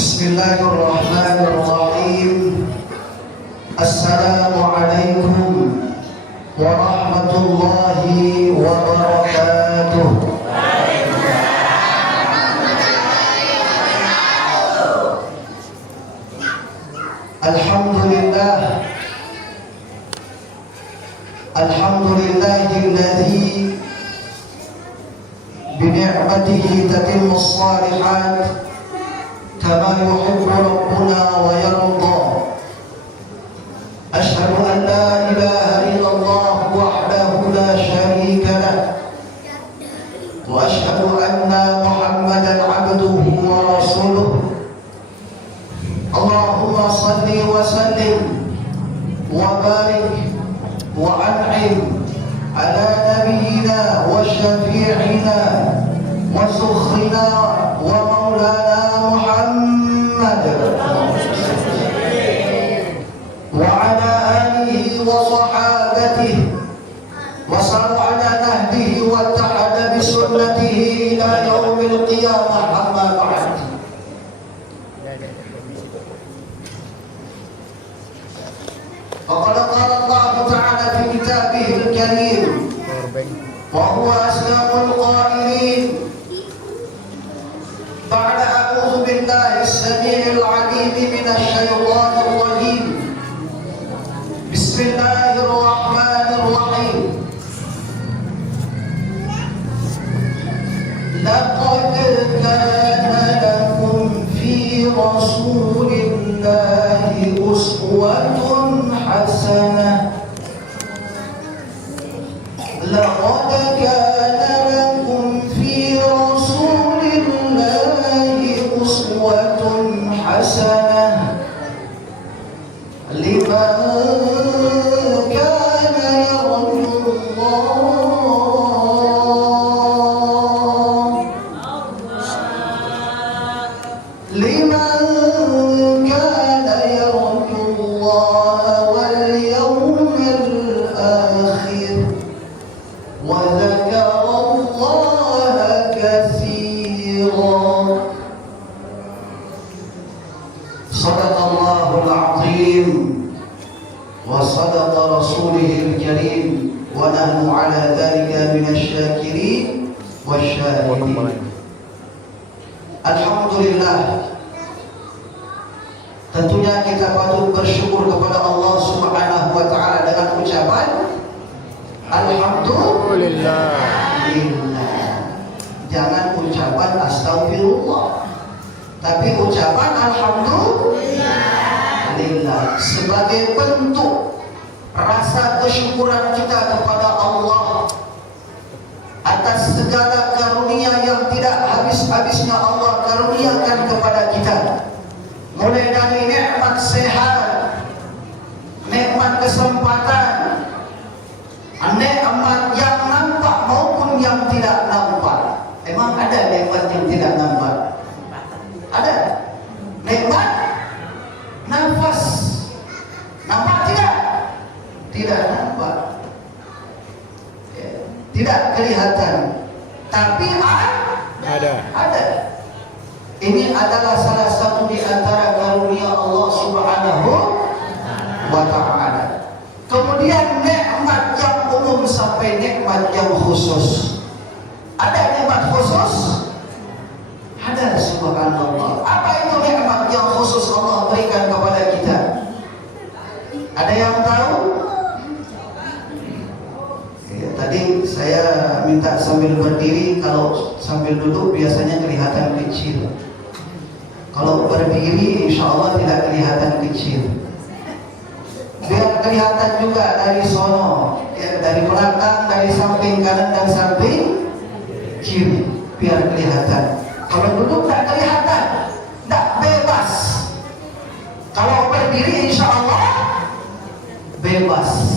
Bismillahirrahmanirrahim. Assalamualaikum warahmatullahi wabarakatuh. Alhamdulillah, alhamdulillahilladzi bini'matihi tatimmus shalihat kama yuhibbu rabbuna wa yarda. Ashhadu an la ilaha illallah wahdahu la syarika lah wa ashhadu anna Muhammadan abduhu wa rasuluh. Allahumma salli wa sallim wa barik wa an'im ala nabiyyina wa syafi'ina wa sukhrina wa maulana Muhammad wa ala alihi wa sahabatihi wa sallu ala nahdihi wa tahada bi sunnatihi ila yaumil qiyamah. Amma ba'd. فقد قال الله تعالى في كتابه الكريم وهو أصدق القائلين بعد أعوذ بالله السميع العليم من الشيطان الرجيم بسم الله الرحمن الرحيم لقد كان لكم في رسول الله أسوة حسنة. لقد كان لكم في رسول الله أسوة حسنة لمن كان يرجو الله لمن كان يرجو الله واليوم الآخر وذكر الله كثيرا. صدق الله العظيم وصدق رسوله الكريم ونحن على ذلك من الشاكرين والشاهدين. Alhamdulillah, tentunya kita patut bersyukur kepada Allah Subhanahu wa taala dengan ucapan alhamdulillah. Jangan ucapan astagfirullah, tapi ucapan alhamdulillah sebagai bentuk rasa kesyukuran kita kepada Allah atas segala karunia yang tidak habis-habisnya Allah karuniakan kepada kita, mulai dari nikmat sehat, nikmat kesempatan, nikmat yang nampak maupun yang tidak nampak. Emang ada nikmat yang tidak nampak? Ada. Nikmat nafas nampak tidak? Tidak nampak, tidak kelihatan, tapi ada. Ini adalah salah satu di antara karunia Allah Subhanahu wa ta'ala. Kemudian nikmat yang umum sampai nikmat yang khusus. Ada nikmat khusus? Ada, subhanallah. Apa itu nikmat yang khusus Allah berikan kepada kita? Ada yang tahu? Tadi saya minta sambil berdiri, kalau sambil duduk biasanya kelihatan kecil. Kalau berdiri insya Allah tidak kelihatan kecil. Biar kelihatan juga dari sono, ya, dari belakang, dari samping kanan dan samping kiri, biar kelihatan. Kalau duduk tak kelihatan, tak bebas. Kalau berdiri insya Allah bebas.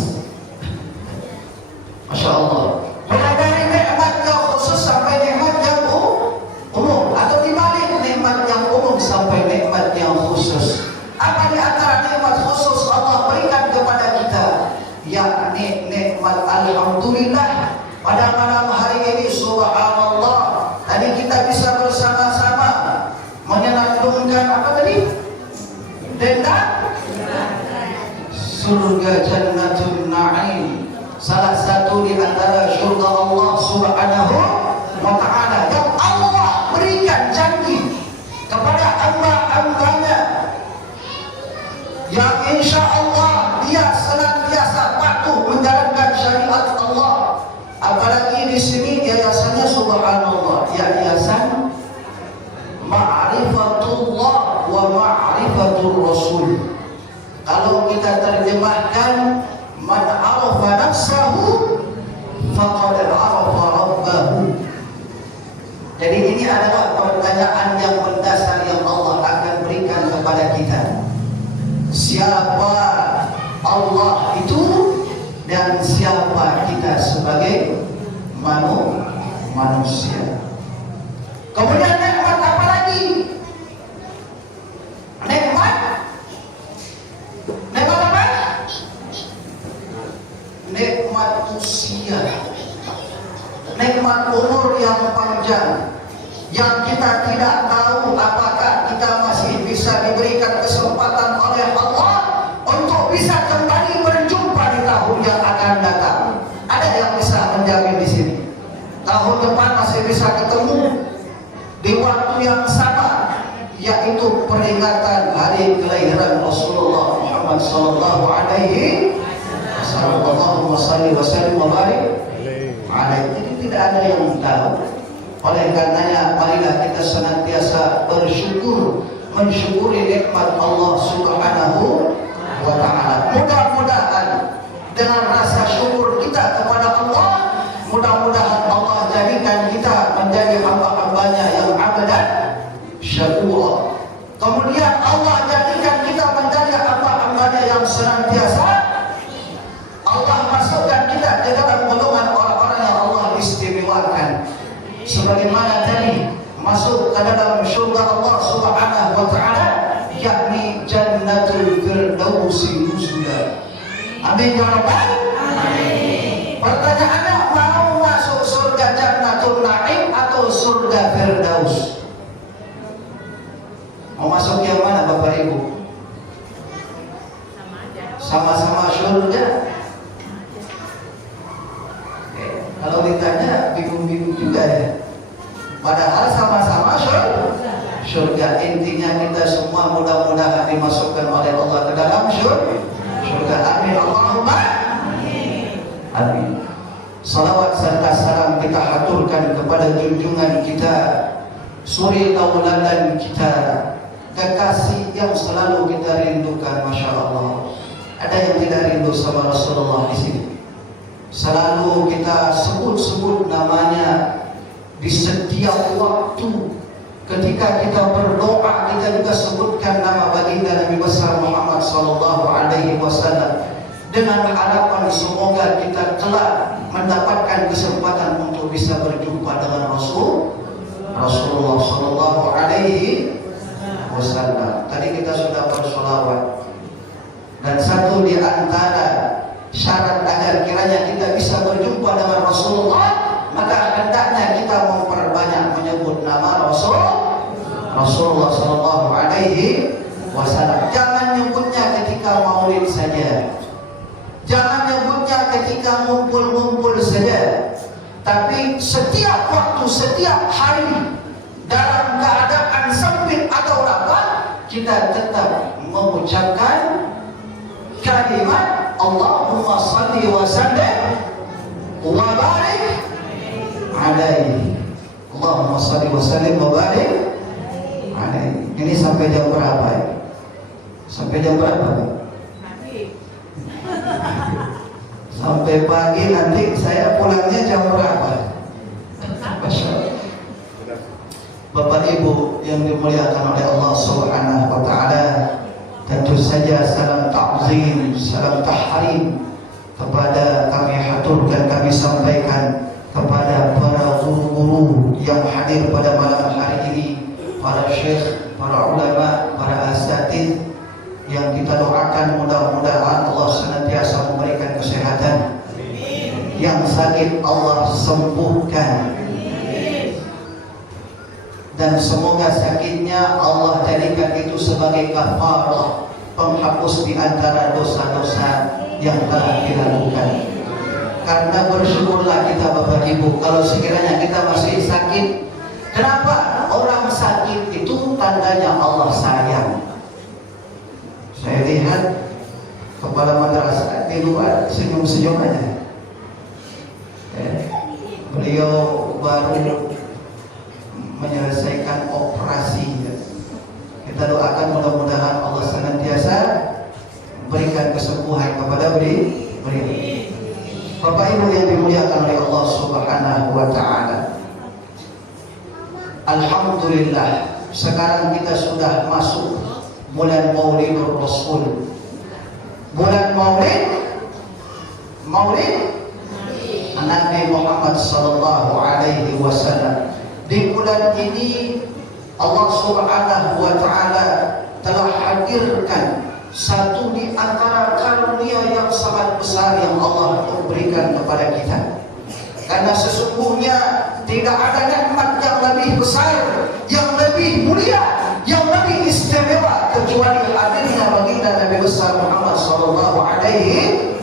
Masya Allah. Mulai dari nikmat yang khusus sampai nikmat yang umum. Jadi kita bisa bersama-sama menyenandungkan apa tadi? Denda surga Jannatul Na'im. Salah satu di antara surga Allah Subhanahu wa ta'ala yang Allah berikan janji kepada hamba-hambanya yang insya Allah dia senantiasa patuh menjalankan syariat Allah. Apalagi di sini yayasannya subhanallah, yayasan Ma'rifatullah wa Ma'rifatul Rasul. Kalau kita terjemahkan, man arafa nafsahu faqad arafa rabbahu. Jadi ini adalah pertanyaan yang mendasar yang Allah akan berikan kepada kita. Siapa Allah itu dan siapa kita sebagai manusia. Kemudian nikmat apa lagi? Nikmat apa? Nikmat usia, nikmat umur yang panjang, yang kita tidak tahu apakah kita masih bisa diberikan kesempatan oleh Allah untuk bisa kembali berjumpa di tahun yang akan datang. Ada yang bisa menjamin di sini tahun depan masih bisa ketemu di waktu yang sama, yaitu peringatan hari kelahiran Rasulullah Muhammad sallallahu alaihi wasallam. Allahumma shalli wa sallim wa barik alaihi. Jadi tidak ada yang tahu. Oleh karenanya marilah kita senantiasa bersyukur, mensyukuri nikmat Allah Subhanahu wa ta'ala. Mudah-mudahan dengan rasa syukur kita kepada Allah, mudah-mudahan Allah jadikan kita menjadi hamba-hambanya yang abadan syakura. Kemudian Allah jadikan kita menjadi hamba-hambanya yang senantiasa Allah masukkan kita di dalam golongan orang-orang yang Allah istimewakan. Sebagaimana tadi masuk ke dalam surga Allah Subhanahu wa ta'ala, yakni Jannatul Firdausi nuzula. Amin ya rabbal alamin. Pertanyaannya, mau masuk surga Jannatul Na'im atau surga Firdaus? Mau masuk yang mana Bapak Ibu? Sama-sama surga. Kalau ditanya bingung-bingung juga ya. Padahal sama-sama surga. Intinya kita semua mudah-mudahan dimasukkan oleh Allah ke dalam surga. Amin Allahumma amin. Salawat serta salam kita haturkan kepada junjungan kita, suri tauladan kita, kekasih yang selalu kita rindukan. Masya Allah. Ada yang tidak rindu sama Rasulullah di sini? Selalu kita sebut-sebut namanya di setiap waktu. Ketika kita berdoa, kita juga sebutkan nama baginda Nabi besar Muhammad sallallahu alaihi wasallam dengan harapan semoga kita kelak mendapatkan kesempatan untuk bisa berjumpa dengan Rasulullah sallallahu alaihi wasallam. Tadi kita sudah bersolawat, dan satu di antara syarat agar kiranya kita bisa berjumpa dengan Rasulullah, maka hendaknya kita memperbanyak menyebut nama Rasulullah sallallahu alaihi wasallam. Jangan nyebutnya ketika maulid saja, jangan nyebutnya ketika ngumpul-ngumpul saja, tapi setiap waktu, setiap hari, dalam keadaan sempit atau lapang, kita tetap mengucapkan kalimat Allahumma salli wa sallim wa barik alaihi. Allahumma salli wa sallim wa barik alaihi. Ini sampai jam berapa ya? Sampai jam berapa? Sampai pagi. Nanti saya pulangnya jam berapa? Bapak Ibu yang dimuliakan oleh Allah Subhanahu wa ta'ala, tentu saja salam ta'zim, salam tahrim kepada kami haturkan, kami sampaikan kepada para guru-guru yang hadir pada malam hari ini, para syekh, para ulama, para asatidz, yang kita doakan mudah-mudahan Allah senantiasa memberikan kesehatan. Yang sakit Allah sembuhkan. dan semoga sakitnya Allah jadikan itu sebagai kafarah, penghapus di antara dosa-dosa yang telah dilakukan. Karena bersyukurlah kita Bapak Ibu kalau sekiranya kita masih sakit. Kenapa? Orang sakit itu tandanya Allah sayang. Saya lihat kepala madrasah di luar senyum-senyum aja. Beliau baru menyelesaikan operasi. Kita doakan mudah-mudahan Allah senantiasa berikan kesembuhan kepada beliau. Bapak Ibu yang dimuliakan oleh Allah Subhanahu wa taala. Alhamdulillah, sekarang kita sudah masuk bulan Maulidur Rasul. Bulan Maulid Nabi Muhammad sallallahu alaihi wasallam. Di bulan ini Allah Subhanahu wa taala telah hadirkan satu di antara karunia yang sangat besar yang Allah berikan kepada kita. Karena sesungguhnya tidak ada nikmat yang lebih besar, yang lebih mulia, yang lebih istimewa kecuali hadirnya baginda Nabi besar Muhammad sallallahu alaihi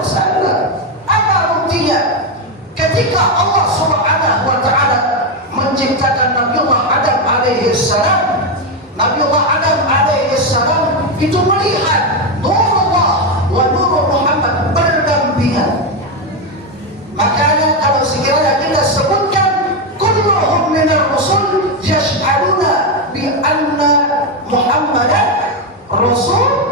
wasallam. Apa buktinya? Ketika Allah Subhanahu wa taala menciptakan Nabiullah Adam alaihi salam, Nabiullah Adam alaihi salam itu melihat Nurullah wa Nurul Muhammad berdampingan. Makanya kalau sekiranya kita sebutkan kulluhum minar rusul yash'aluna bi anna Muhammadan Rasulullah.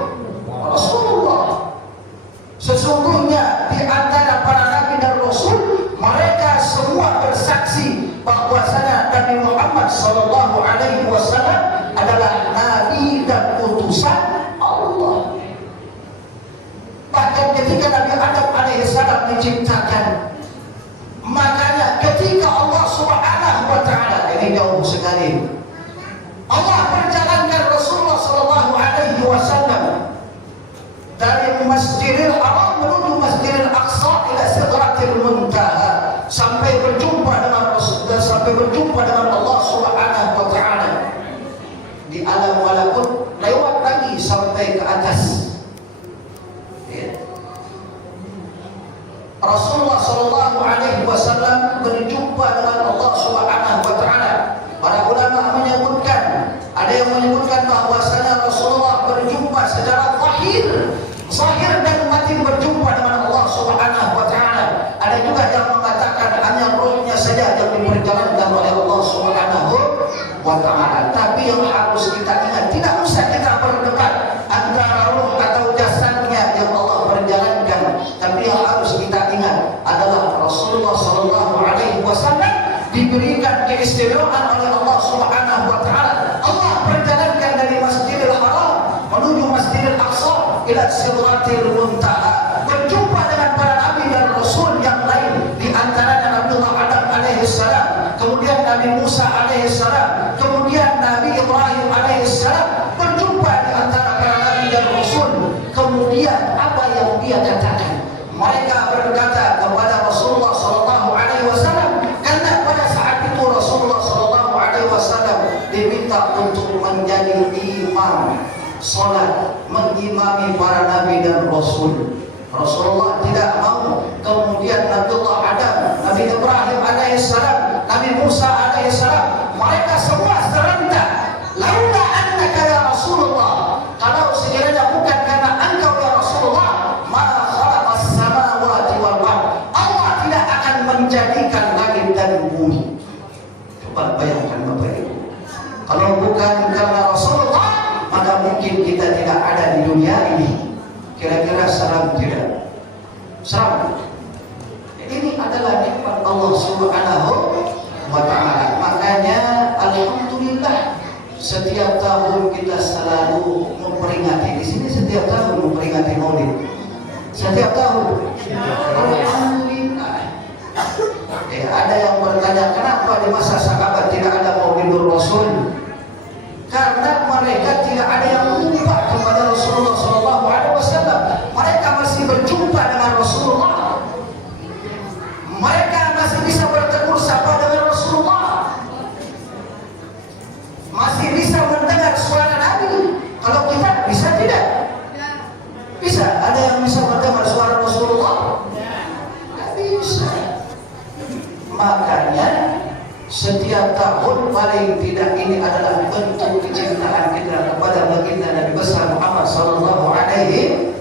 Sesungguhnya di antara para nabi dan rasul mereka semua bersaksi bahwasanya Nabi Muhammad sallallahu alaihi wasallam adalah nabi dan utusan Allah. Bahkan ketika Nabi Adam alaihissalam diciptakan, makanya ketika Allah Subhanahu wa taala, ini jauh sekali, Allah perjalankan Rasulullah sallallahu alaihi wasallam dari Masjidil Haram menuju Masjidil Aqsa ila Sidratil Muntaha sampai berjumpa dengan Allah Subhanahu wa taala di alam malakut, lewat lagi sampai ke atas. Rasulullah sallallahu alaihi wasallam berjumpa dengan Allah Subhanahu wa taala. Para ulama menyebutkan, ada yang menyebutkan bahwasanya Rasulullah berjumpa secara zahir dan batin berjumpa dengan Allah Subhanahu wa taala. Ada juga yang mengatakan hanya rohnya saja yang diperjalankan oleh Allah Subhanahu wa taala. Tapi yang harus kita ingat, tidak usah kita berdebat antara roh atau jasadnya yang Allah perjalankan. Tapi yang harus kita ingat adalah Rasulullah sallallahu alaihi wasallam diberikan keistimewaan oleh Allah Subhanahu wa taala. Allah perjalankan dari Masjidil Haram menuju Masjidil Aqsa ila Sidratil Muntaha, berjumpa dengan para nabi dan rasul yang lain, di antaranya Nabiullah Adam alaihissalam, kemudian Nabi Musa alaihissalam, kemudian Nabi Ibrahim alaihissalam, berjumpa di antara para nabi dan rasul. Kemudian apa yang dia katakan? Mereka berkata kepada Rasulullah sallallahu alaihi wasallam, karena pada saat itu Rasulullah sallallahu alaihi wasallam diminta untuk menjadi imam salat, mengimami para nabi dan rasul. Rasulullah tidak mau. Kemudian Nabiullah Adam, Nabi Ibrahim alaihissalam, Nabi Musa alaihissalam, mereka semua serentak. Laula annaka ya Rasulullah, kalau sekiranya bukan karena engkau ya Rasulullah, ma khalaqas samawati wal ard, Allah tidak akan menjadikan langit dan bumi. Coba bayangkan Bapak Ibu, kalau bukan karena Rasulullah, maka mungkin kita tidak ada di dunia ini. Kira-kira seram tidak? Seram. Ini adalah nikmat Allah Subhanahu wa taala. Makanya alhamdulillah setiap tahun kita selalu memperingati, di sini setiap tahun memperingati Maulid. Setiap tahun. Alhamdulillah. Ada yang bertanya, kenapa di masa sahabat tidak ada Maulidur Rasul? Karena mereka tidak ada yang lupa kepada Rasulullah sallallahu alaihi wasallam. Mereka masih berjumpa dengan Rasulullah. Mereka masih bisa bertegur sapa dengan Rasulullah. paling tidak ini adalah bentuk kecintaan kita kepada baginda Nabi besar Muhammad sallallahu alaihi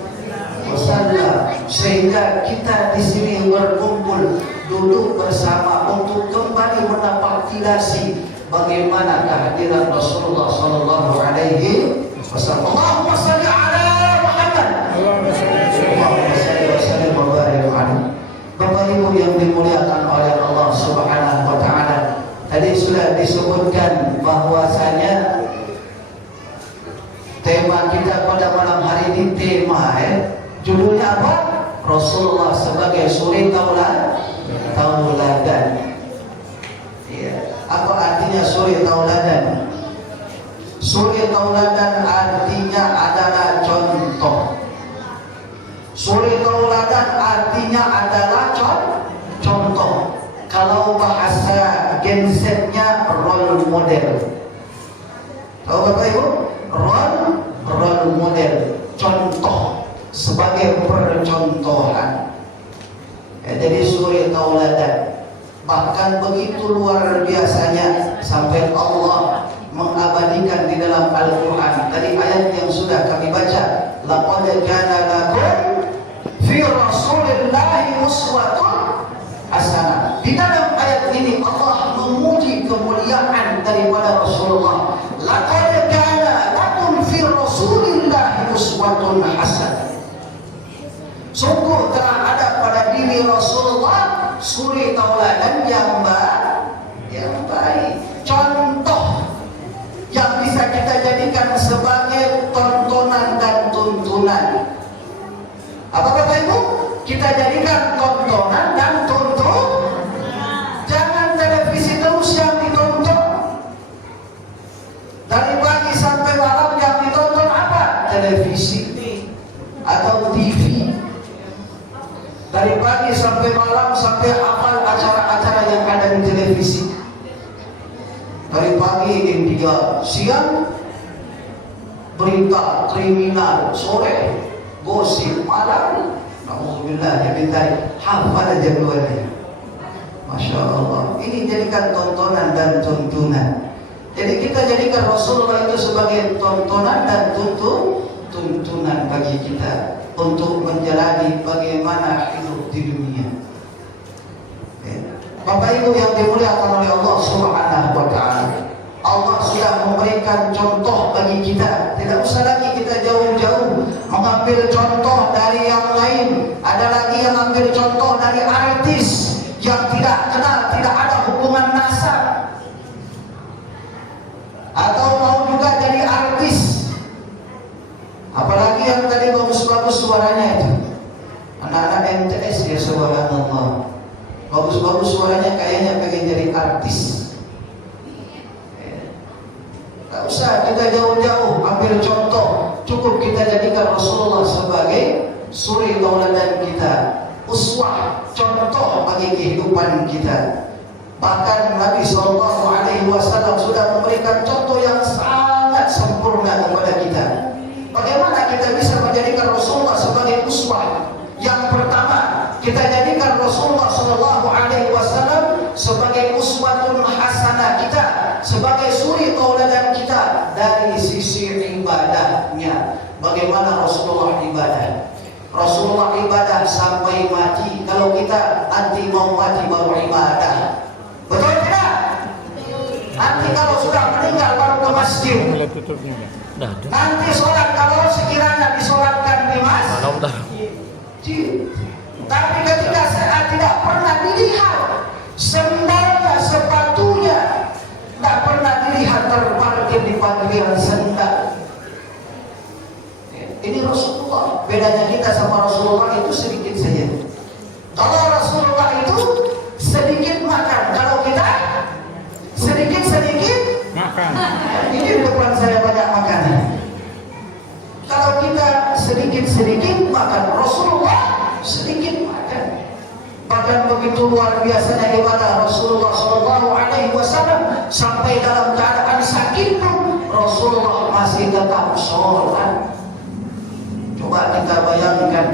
wasallam, sehingga kita di sini berkumpul duduk bersama untuk kembali menapaktilasi bagaimana kehadiran Rasulullah sallallahu alaihi wasallam. Allahumma shalli ala Muhammad. Allahumma shalli wa sallim wa barik alaihi. Bapak Ibu yang dimuliakan oleh Allah Subhanahu wa taala, tadi sudah disebutkan bahwasanya tema kita pada malam hari ini judulnya apa? Rasulullah sebagai suri tauladan. Ya. Apa artinya suri tauladan? Suri tauladan artinya adalah contoh. Suri tauladan artinya adalah contoh. Kalau bahasa gensetnya role model. Tahu Bapak Ibu? Role model, contoh, sebagai percontohan. Jadi suri tauladan. Bahkan begitu luar biasanya sampai Allah mengabadikan di dalam Al-Quran. Tadi ayat yang sudah kami baca, laqad kana lakum fi Rasulillahi uswatun hasanah. Di dalam ayat ini Allah memuji kemuliaan daripada Rasulullah. Laqad kana lakum fi Rasulillahi uswatun hasanah. Sungguh telah ada pada diri Rasulullah suri tauladan yang baik, contoh yang bisa kita jadikan sebagai tontonan dan tuntunan. Apa Bapak Ibu? Kita jadikan tontonan dan tuntun. Jangan televisi terus yang ditonton. Dari pagi sampai malam yang ditonton apa? Televisi atau TV. Dari pagi sampai malam sampai hafal acara-acara yang ada di televisi. Dari pagi India, siang berita kriminal, sore gosip, malam alhamdulillah ya bintai hafal aja keluarnya. Masya Allah. Ini jadikan tontonan dan tuntunan. Jadi kita jadikan Rasulullah itu sebagai tontonan dan tuntunan bagi kita untuk menjalani bagaimana hidup di dunia. Bapak Ibu yang dimuliakan oleh Allah Subhanahu wa taala, Allah sudah memberikan contoh bagi kita. Tidak usah lagi kita jauh-jauh mengambil contoh dari yang lain. Ada lagi yang ambil contoh dari artis yang tidak kenal, tidak ada hubungan nasab. Atau mau juga jadi artis. Apalagi yang tadi bagus-bagus suaranya itu. Anak-anak MTS ya subhanallah. Bagus-bagus suaranya, kayaknya pengen jadi artis. Tak usah kita jauh-jauh ambil contoh, cukup kita jadikan Rasulullah sebagai suri tauladan kita, uswah, contoh bagi kehidupan kita. Bahkan Nabi SAW sudah memberikan contoh yang sangat sempurna kepada kita. Bagaimana kita bisa menjadikan Rasulullah sebagai uswah? Yang pertama, kita jadikan Rasulullah SAW sebagai uswatun hasanah kita, sebagai suri tauladan kita dari sisi ibadahnya. Bagaimana Rasulullah ibadah? Rasulullah ibadah sampai mati. Kalau kita nanti mau mati baru ibadah, betul tidak? Nanti kalau sudah meninggal baru ke masjid. Nanti sholat kalau sekiranya disolatkan di masjid. Tapi ketika saya tidak pernah dilihat sendalnya, sepatunya, tidak pernah dilihat terparkir di parkiran sendal. Ini Rasulullah. Bedanya kita sama Rasulullah itu sedikit saja. Kalau Rasulullah itu sedikit makan, kalau kita sedikit makan. Ini depan saya banyak makanan. Kalau kita sedikit makan, Rasulullah sedikit makan. Bahkan begitu luar biasanya ibadah Rasulullah SAW, sampai dalam keadaan sakit pun Rasulullah masih tetap sholat. Coba kita bayangkan,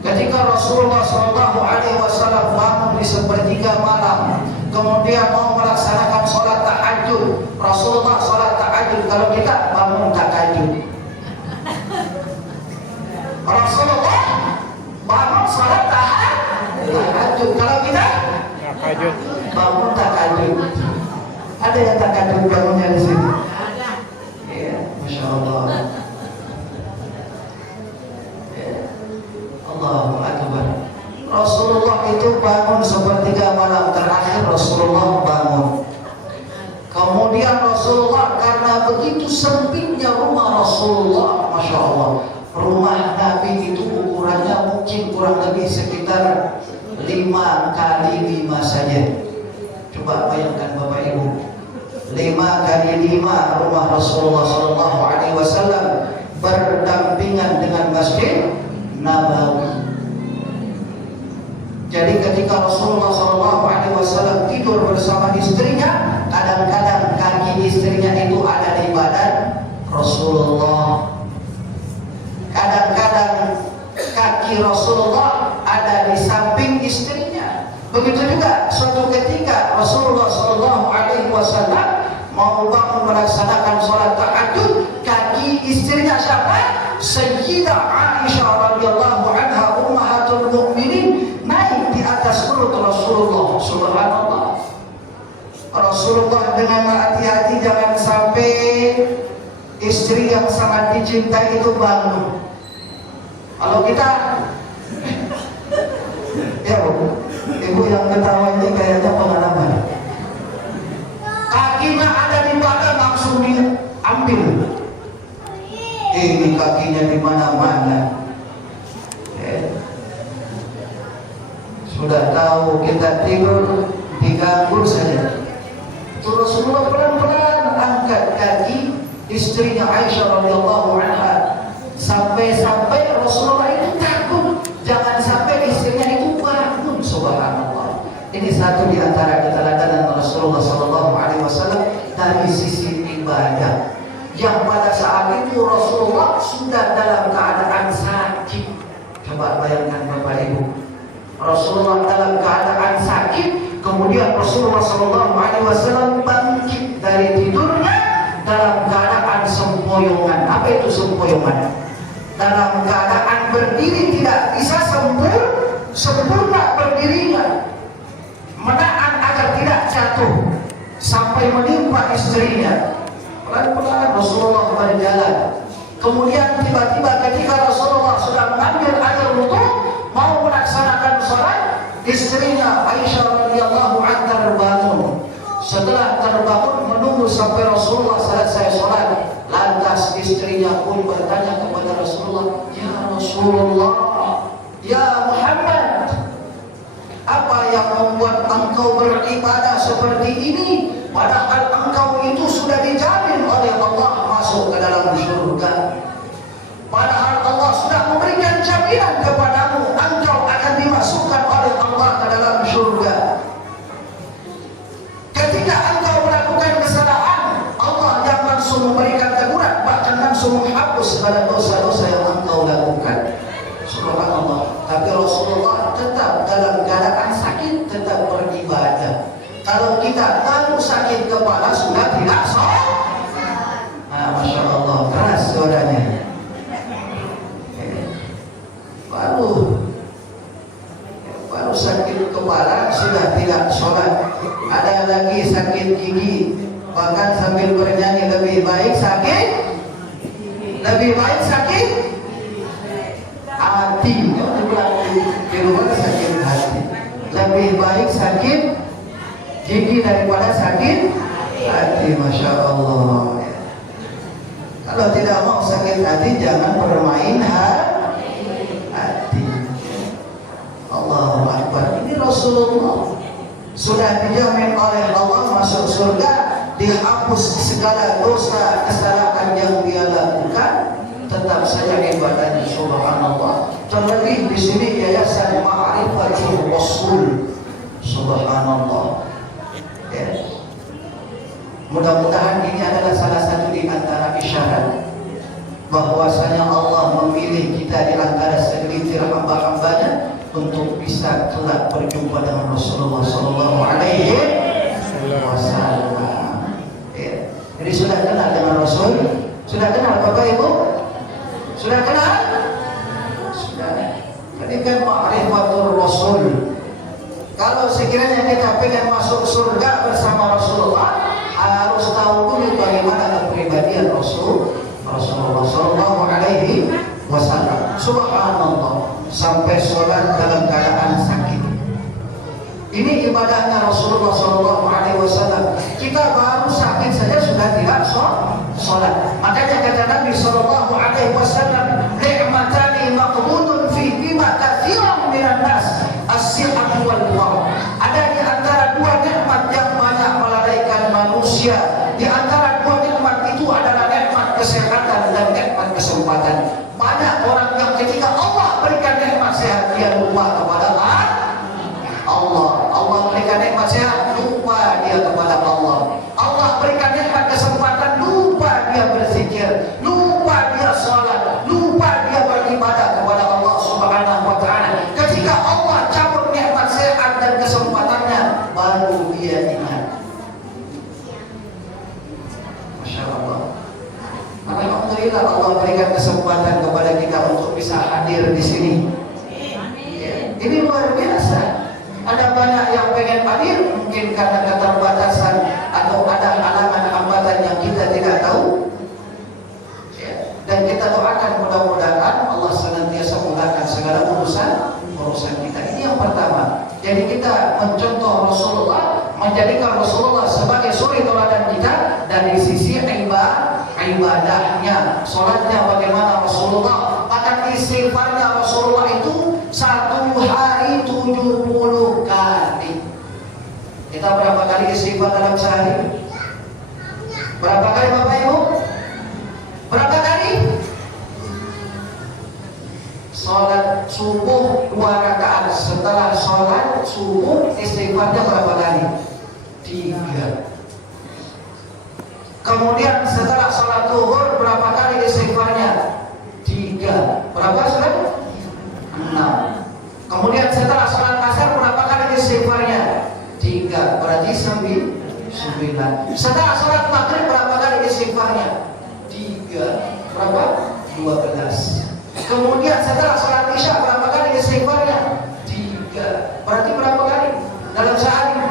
ketika Rasulullah SAW bangun di sepertiga malam, kemudian mau melaksanakan sholat tahajud. Rasulullah sholat tahajud, kalau kita bangun tahajud. Rasulullah bangun sholat tahajud, kalau kita tahajud, bangun tahajud. Ada yang tahajud bangunnya di sini? Iya, masya Allah. Allahu Akbar. Rasulullah itu bangun sepertiga malam terakhir, Rasulullah bangun. Kemudian Rasulullah, karena begitu sempitnya rumah Rasulullah, masya Allah, rumah Nabi itu ukurannya mungkin kurang lebih sekitar 5 kali 5 saja. Coba bayangkan Bapak Ibu, 5 kali 5 rumah Rasulullah Sallallahu Alaihi Wasallam berdampingan dengan Masjid Nabawi. Jadi ketika Rasulullah Sallallahu Alaihi Wasallam tidur bersama istrinya, kadang-kadang kaki istrinya itu ada di badan Rasulullah, kadang-kadang kaki Rasulullah ada di samping istrinya. Begitu juga suatu ketika Rasulullah Sallallahu Alaihi Wasallam mau bangun melaksanakan sholat tahajud, kaki istrinya siapa? Sayyidah Aisyah radhiyallahu anha ummahatul mukminin naik di atas perut Rasulullah. Subhanallah. Rasulullah dengan hati-hati jangan sampai istri yang sangat dicintai itu bangun. Kalau kita, ya Bu, Ibu yang ketawa ini kayaknya pengalaman. Kakinya ada di badan langsung diambil. Ini kakinya di mana-mana. Sudah tahu kita tidur diganggu saja. Terus Rasulullah pelan-pelan angkat kaki istrinya Aisyah radhiyallahu anha, sampai-sampai Rasulullah itu takut jangan sampai istrinya itu bangun. Subhanallah. Ini satu di antara keteladanan Rasulullah Sallallahu Alaihi Wasallam dari sisi ibadah. Yang pada saat itu Rasulullah sudah dalam keadaan sakit. Coba bayangkan Bapak Ibu, Rasulullah dalam keadaan sakit, kemudian Rasulullah Sallallahu Alaihi Wasallam bangkit dari tidurnya dalam keadaan sempoyongan. Apa itu sempoyongan? Dalam keadaan berdiri tidak bisa sempurna berdirinya, menahan agar tidak jatuh sampai menimpa istrinya. Pelan-pelan Rasulullah berjalan. Kemudian tiba-tiba ketika Rasulullah sudah mengambil air wudu mau melaksanakan sholat, istrinya Aisyah radhiyallahu anha terbangun. Setelah terbangun menunggu sampai Rasulullah selesai sholat, lantas istrinya pun bertanya kepada Rasulullah, ya Rasulullah, ya Muhammad, apa yang membuat engkau beribadah seperti ini, padahal engkau itu sudah dijamin oleh Allah masuk ke dalam surga. Padahal Allah sudah memberikan jaminan kepadamu, engkau akan dimasukkan oleh Allah ke dalam surga. Ketika engkau melakukan kesalahan, Allah yang langsung memberikan teguran, bahkan langsung menghapus pada dosa-dosa yang engkau lakukan. Subhanallah. Tapi Rasulullah tetap dalam keadaan sakit, tetap beribadah. Kalau kita tahu sakit kepala sudah tidak sholat. Masya Allah, keras suaranya. Baru sakit kepala sudah tidak sholat. Ada lagi sakit gigi, bahkan sambil bernyanyi lebih baik sakit hati. Di luar sakit hati, lebih baik sakit gigi daripada sakit hati. Masya Allah. Kalau tidak mau sakit hati, jangan bermain hati. Allahu Akbar. Ini Rasulullah sudah dijamin oleh Allah masuk surga, dihapus segala dosa kesalahan yang dia lakukan, tetap saja ibadahnya. Subhanallah. Terlebih di sini Yayasan Ma'rifatul Rasul. Subhanallah. Ya. Mudah-mudahan ini adalah salah satu di antara isyarat bahwasanya Allah memilih kita di antara segelintir hamba-hambanya untuk bisa kelak berjumpa dengan Rasulullah Sallallahu Alaihi wasallam. Ya. Jadi sudah kenal dengan Rasul? Sudah kenal Bapak Ibu? Sudah kenal? Sudah. Jadi kan ma'rifatul Rasul. Kalau sekiranya kita pengen masuk surga bersama Rasulullah, harus tahu dulu bagaimana kepribadian Rasulullah Sallallahu Alaihi Wasallam. Subhanallah, sampai sholat dalam keadaan sakit. Ini ibadahnya Rasulullah Sallallahu Alaihi Wasallam. Kita baru sakit saja sudah tidak sholat. Makanya kata Nabi Sallallahu Alaihi Wasallam, "Ni'matani maqbudun fi bima katsirun minan nas, as-sihhatu wal marad." Ada di antara dua nikmat yang banyak melalaikan manusia. Di antara dua nikmat itu adalah nikmat kesehatan dan nikmat kesempatan. Banyak orang yang ketika Allah berikan nikmat sehat, dia lupa kepada Allah. Allah berikan nikmat sehat, lupa dia kepada Allah. Allah berikan nikmat kesempatan, lupa dia berzikir, lupa dia sholat, lupa dia beribadah kepada Allah Subhanahu wa Ta'ala. Ketika Allah cabut nikmat sehat dan kesempatannya, baru dia ingat. Masya Allah. Alhamdulillah Allah berikan kesempatan kepada kita untuk bisa hadir di sini. Ini luar biasa. Ada banyak yang pengen hadir, mungkin karena keterbatasan atau ada halangan hambatan yang kita tidak tahu. Dan kita doakan mudah-mudahan Allah senantiasa mudahkan segala urusan kita. Ini yang pertama. Jadi kita mencontoh Rasulullah, menjadikan Rasulullah sebagai suri teladan kita dari sisi ibadahnya, sholatnya bagaimana Rasulullah. Bahkan istighfarnya Rasulullah itu satu hari 70 kali. Kita berapa kali istighfar dalam sehari? Berapa kali Bapak Ibu? Berapa kali? Sholat subuh 2 rakaat. Setelah sholat subuh istighfarnya berapa kali? 3. Kemudian setelah sholat zuhur berapa kali istighfarnya? 3. Berapa sudah? 6. Kemudian setelah sholat asar berapa kali istighfarnya? 3. Berarti 9. Setelah sholat maghrib berapa kali istighfarnya? 3. Berapa? 12. Kemudian setelah sholat isya berapa kali istighfarnya? 3. Berarti berapa kali? Dalam sehari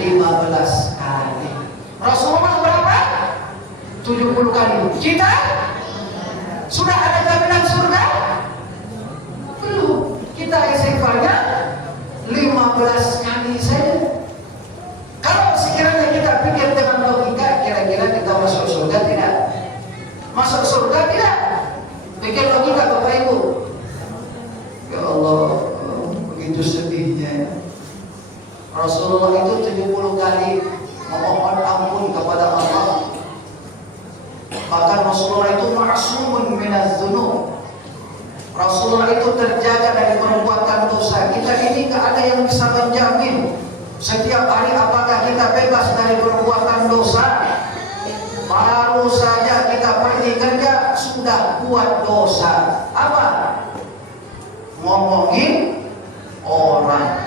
15 kali. Rasulullah berapa? 70 kali. Kita sudah ada jaminan surga? Belum. Kita istighfarnya 15 kali saja. Kalau sekiranya kita pikir dengan logika, kira-kira kita masuk surga tidak? Masuk surga tidak? Pikir logika Bapak Ibu. Ya Allah, begitu sedihnya. Rasulullah itu 70 kali memohon ampun kepada Allah. Bahkan Rasulullah itu ma'sumun minaz dzunub. Rasulullah itu terjaga dari perbuatan dosa. Kita ini tidak ada yang bisa menjamin setiap hari apakah kita bebas dari perbuatan dosa. Baru saja kita pergi kerja sudah buat dosa. Apa? Ngomongin orang.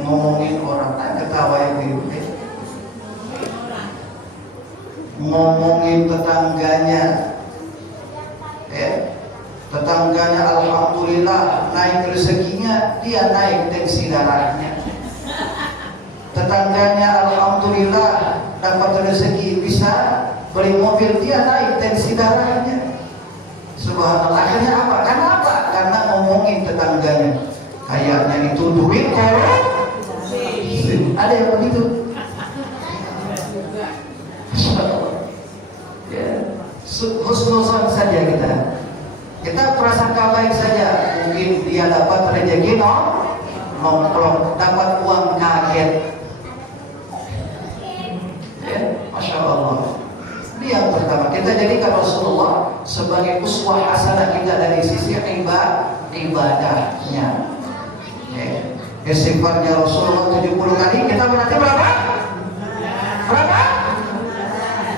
Ngomongin orang. Tak ketawa ibu. Ngomongin tetangganya. Tetangganya alhamdulillah naik rezekinya, dia naik tensi darahnya. Tetangganya alhamdulillah dapat rezeki bisa beli mobil, dia naik tensi darahnya. Subhanallah. Akhirnya apa? Karena apa? Karena ngomongin tetangganya. Kayaknya itu duit korupsi. Ada yang begitu? Husnuzon saja kita. Kita prasangka baik saja. Mungkin dia dapat rezeki nongkrong, dapat uang kaget. Masya Allah. Ini yang pertama. Kita jadikan Rasulullah sebagai uswah hasanah kita dari sisi ibadahnya. Istighfarnya Rasulullah 70 kali. Kita berarti berapa? Berapa?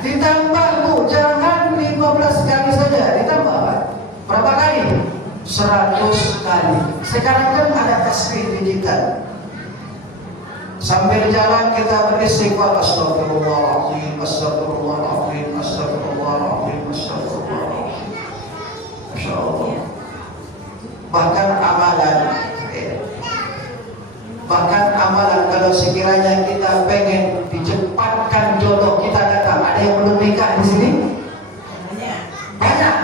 Ditambah Bu, jangan 15 kali saja. Ditambah Pak. Berapa kali? 100 kali. Sekarang kan ada tasbih digital. 1 Sambil jalan kita beristighfar, astagfirullahaladzim, astagfirullahaladzim, astagfirullahaladzim, astagfirullahaladzim. Masya Allah. Bahkan amalan kalau sekiranya kita pengen dicepatkan jodoh kita datang. Ada yang belum nikah di sini? Banyak.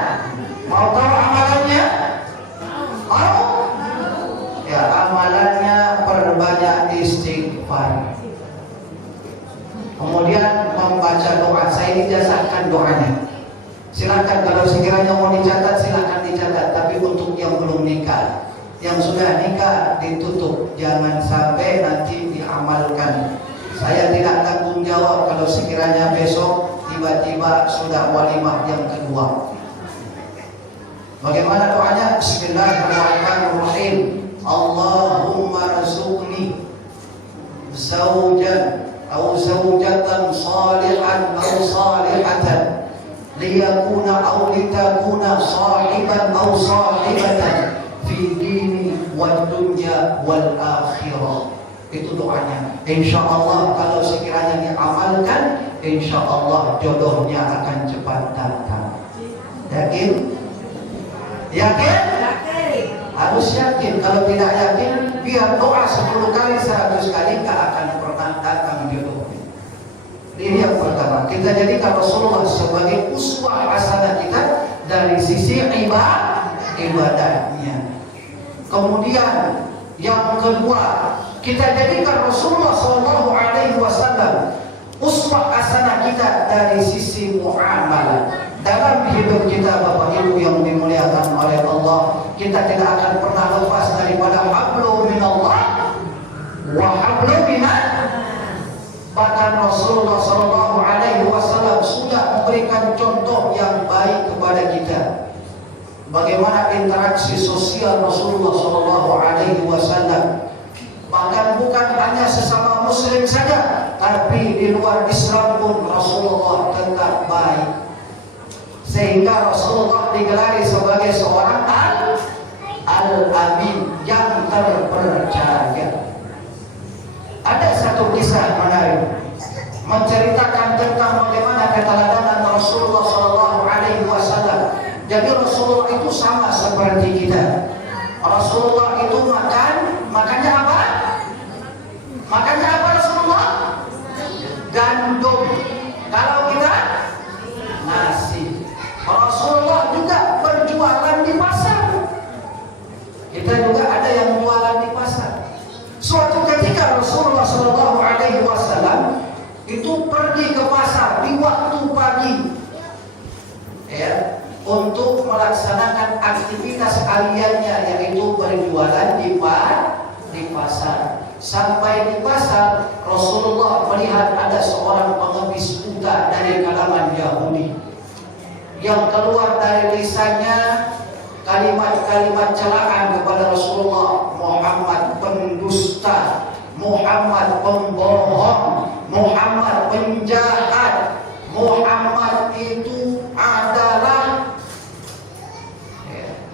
Mau tahu amalannya? Mau? Ya, amalannya perbanyak istighfar. Kemudian membaca doa. Saya ini jazakan doanya. Silakan kalau sekiranya mau dicatat, silakan dicatat. Tapi untuk yang belum nikah, yang sudah nikah ditutup, jangan sampai nanti diamalkan. Saya tidak tanggung jawab kalau sekiranya besok tiba-tiba sudah walimah yang kedua. Bagaimana doanya? Bismillahirrahmanirrahim. Allahumma rzuqni zawjan atau zawjatan salihan atau salihatan liyakuna aw litakuna sahiban aw sahibatan fi dini wad dunya wal akhirah. Itu doanya. Insyaallah kalau sekiranya diamalkan, insyaallah jodohnya akan cepat datang. Yakin? Yakin? Harus yakin. Kalau tidak yakin, biar doa 10 kali 100 kali tak akan pernah datang jodohnya. Ini yang pertama. Kita jadikan Rasulullah sebagai uswah hasanah kita dari sisi ibadahnya. Kemudian yang kedua, kita jadikan Rasulullah SAW uswah hasanah kita dari sisi muamalah. Dalam hidup kita Bapak Ibu yang dimuliakan oleh Allah, kita tidak akan pernah lepas daripada hablu minallah wa hablu minan. Bahkan Rasulullah SAW sudah memberikan contoh yang baik kepada kita. Bagaimana interaksi sosial Rasulullah SAW. Bahkan bukan hanya sesama Muslim saja, tapi di luar Islam pun Rasulullah tetap baik. Sehingga Rasulullah digelari sebagai seorang al-amin, yang terpercaya. Ada satu kisah menarik menceritakan tentang bagaimana keteladanan Rasulullah SAW. Jadi Rasulullah itu sama seperti kita. Rasulullah itu makannya apa? Makannya apa Rasulullah? Gandum. Kalau kita nasi. Rasulullah juga berjualan di pasar. Kita juga ada yang jualan di pasar. Suatu ketika Rasulullah SAW itu pergi ke pasar di waktu pagi, ya, untuk melaksanakan aktivitas hariannya, yaitu berjualan di pasar. Sampai di pasar, Rasulullah melihat ada seorang pengemis buta dari kalangan Yahudi yang keluar dari lisannya kalimat-kalimat celaan kepada Rasulullah. Muhammad pendusta, Muhammad pembohong, Muhammad penjahat, Muhammad itu adalah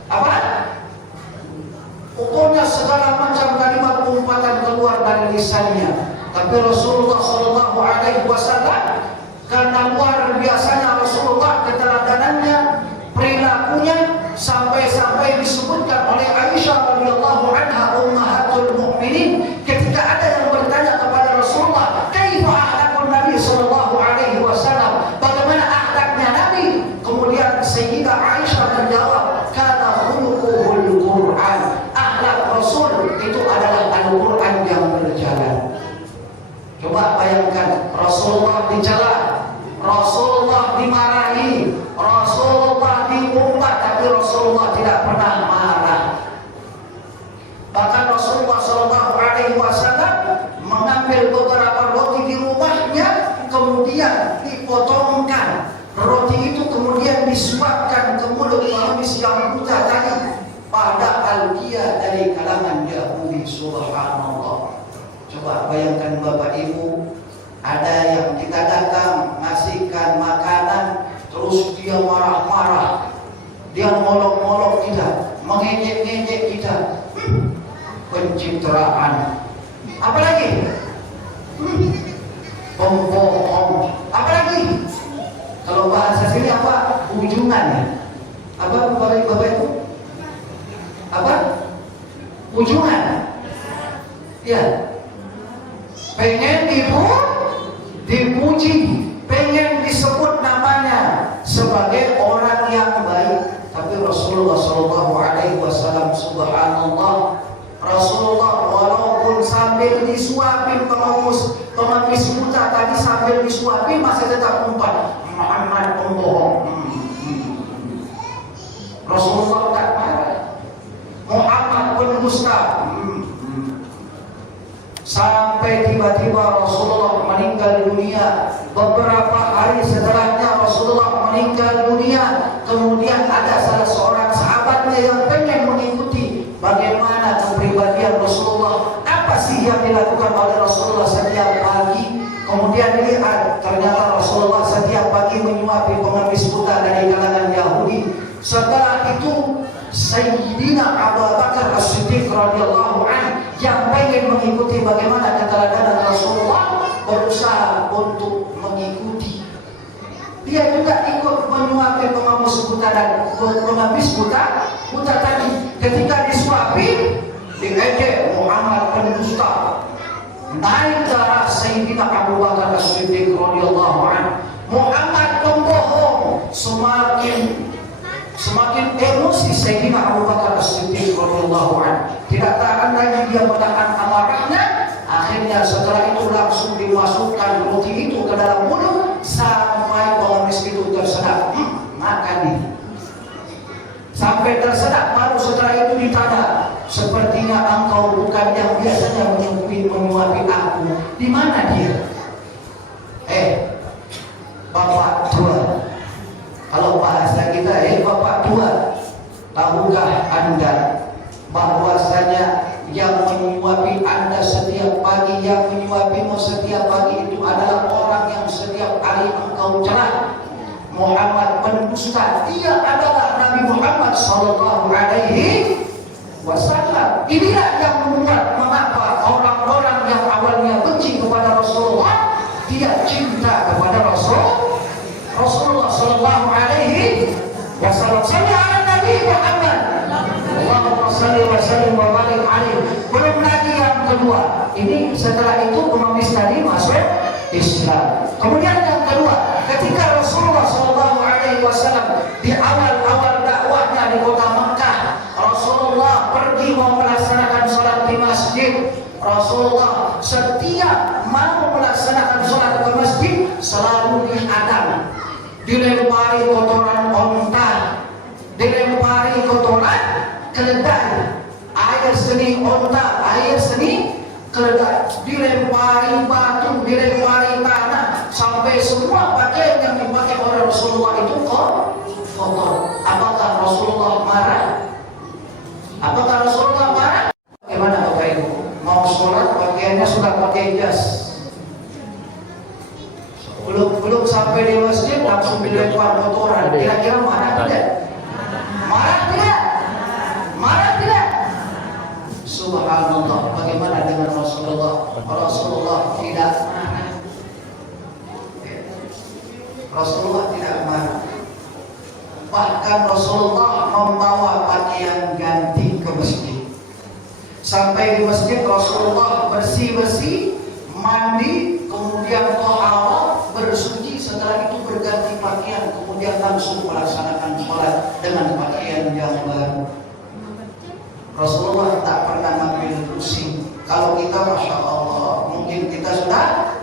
apa? Pokoknya segala macam kalimat umpatan keluar dari lisannya. Tapi Rasulullah SAW, karena luar biasanya Rasulullah keteladanannya, perilakunya, sampai-sampai disebutkan oleh Aisyah radhiyallahu anha ummahatul mukminin, ketika ada yang bertanya kepada Rasulullah, "Kaifa akhlaqun Nabi sallallahu alaihi wasallam?" Bagaimana akhlaknya Nabi? Kemudian Sayyidah Aisyah menjawab, "Kana khuluquhul Qur'an." Akhlak Rasul itu adalah Al-Qur'an yang berjalan. Coba bayangkan, Rasulullah dicela, Rasulullah dimarahi, Rasulullah diumpat, tapi Rasulullah tidak pernah marah. Bahkan Rasulullah SAW mengambil beberapa roti di rumahnya, kemudian dipotongkan. Roti itu kemudian disuapkan ke mulut pengemis yang buta tadi. Padahal dia dari kalangan Yahudi. Subhanallah. Coba bayangkan Bapak Ibu, ada yang kita datang ngasihkan makanan, terus dia marah-marah, dia molok-molok kita, mengejek-ngejek kita, pencitraan. Apalagi ujungan ya. Apa Bapak Ibu? Apa? Ujungan. Ya. Pengen dipuji, pengen disebut namanya sebagai orang yang baik. Tapi Rasulullah SAW, subhanallah, Rasulullah walaupun sambil disuapin pengemis buta tadi, sambil disuapin masih tetap umpan Muhammad pembohong. Rasulullah tak marah. Muhammad pendusta. Sampai tiba-tiba Rasulullah meninggal dunia. Beberapa hari setelahnya Rasulullah meninggal dunia. Kemudian ada salah seorang sahabatnya yang pengen mengikuti bagaimana kepribadian Rasulullah. Apa sih yang dilakukan oleh Rasulullah setiap pagi? Kemudian lihat, ternyata Rasulullah setiap pagi menyuapi pengemis buta dari kalangan Yahudi. Setelah itu Sayyidina Abu Bakar As-Siddiq radhiyallahu anhu yang pengen mengikuti bagaimana keteladanan Rasulullah berusaha untuk mengikuti. Dia juga ikut menyuapi pengemis buta dan pengemis buta tadi. Ketika disuapi, diejek Muhammad pendusta. Naik darah Sayyidina Abu Bakar As-Siddiq radhiyallahu anhu. Muhammad pembohong. Semakin emosi Sayyidina Abu Bakar As-Siddiq radhiyallahu anhu. Tidak tahan lagi dia menahan amarahnya. Akhirnya setelah itu langsung dimasukkan roti itu ke dalam mulut sampai pengemis itu tersedak. Makan nih. Sampai tersedak, baru setelah itu ditanya, sepertinya engkau bukan yang biasanya menyuapi aku. Di mana dia? Bapak tua. Kalau bahasa kita, Bapak tua, tahukah Anda bahwasanya yang menyuapi Anda setiap pagi, yang menyuapimu setiap pagi itu adalah orang yang setiap hari engkau celah? Muhammad pendusta. Dia adalah Nabi Muhammad sallallahu alaihi wasallam. Inilah yang membuat mengapa orang-orang yang awalnya benci kepada Rasulullah, dia cinta kepada Rasulullah sallallahu alaihi wasallam. Sallallahu ala Nabi Muhammad. Allahumma shalli wa sallim wa barik alaihi. Belum lagi yang kedua. Ini setelah itu pengemis tadi masuk Islam. Kemudian yang kedua, ketika Rasulullah sallallahu alaihi wasallam di awal-awal dakwahnya di kota Mekah, Rasulullah pergi mau melaksanakan sholat di masjid. Rasulullah setiap mau melaksanakan sholat ke masjid selalu dihadang, dilempari kotoran onta, dilempari kotoran keledai, air seni onta, air seni keledai, dilempari batu, dilempari tanah, sampai semua pakaian yang dipakai oleh Rasulullah itu kotor. Apakah Rasulullah marah? Apakah Rasulullah marah? Bagaimana Bapak Ibu? Mau sholat pakaiannya sudah pakai jas. Belum sampai di masjid langsung dilempar kotoran. Kira-kira marah tidak? Marah tidak? Marah tidak? Subhanallah. Bagaimana dengan Rasulullah? Rasulullah tidak marah. Rasulullah tidak marah. Bahkan Rasulullah membawa pakaian ganti ke masjid. Sampai di masjid Rasulullah bersih-bersih, mandi, kemudian taharah, bersuci, setelah itu berganti pakaian, kemudian langsung melaksanakan sholat dengan pakaian yang baru. Rasulullah tak pernah mengambil pusing. Kalau kita, masya Allah, mungkin kita sudah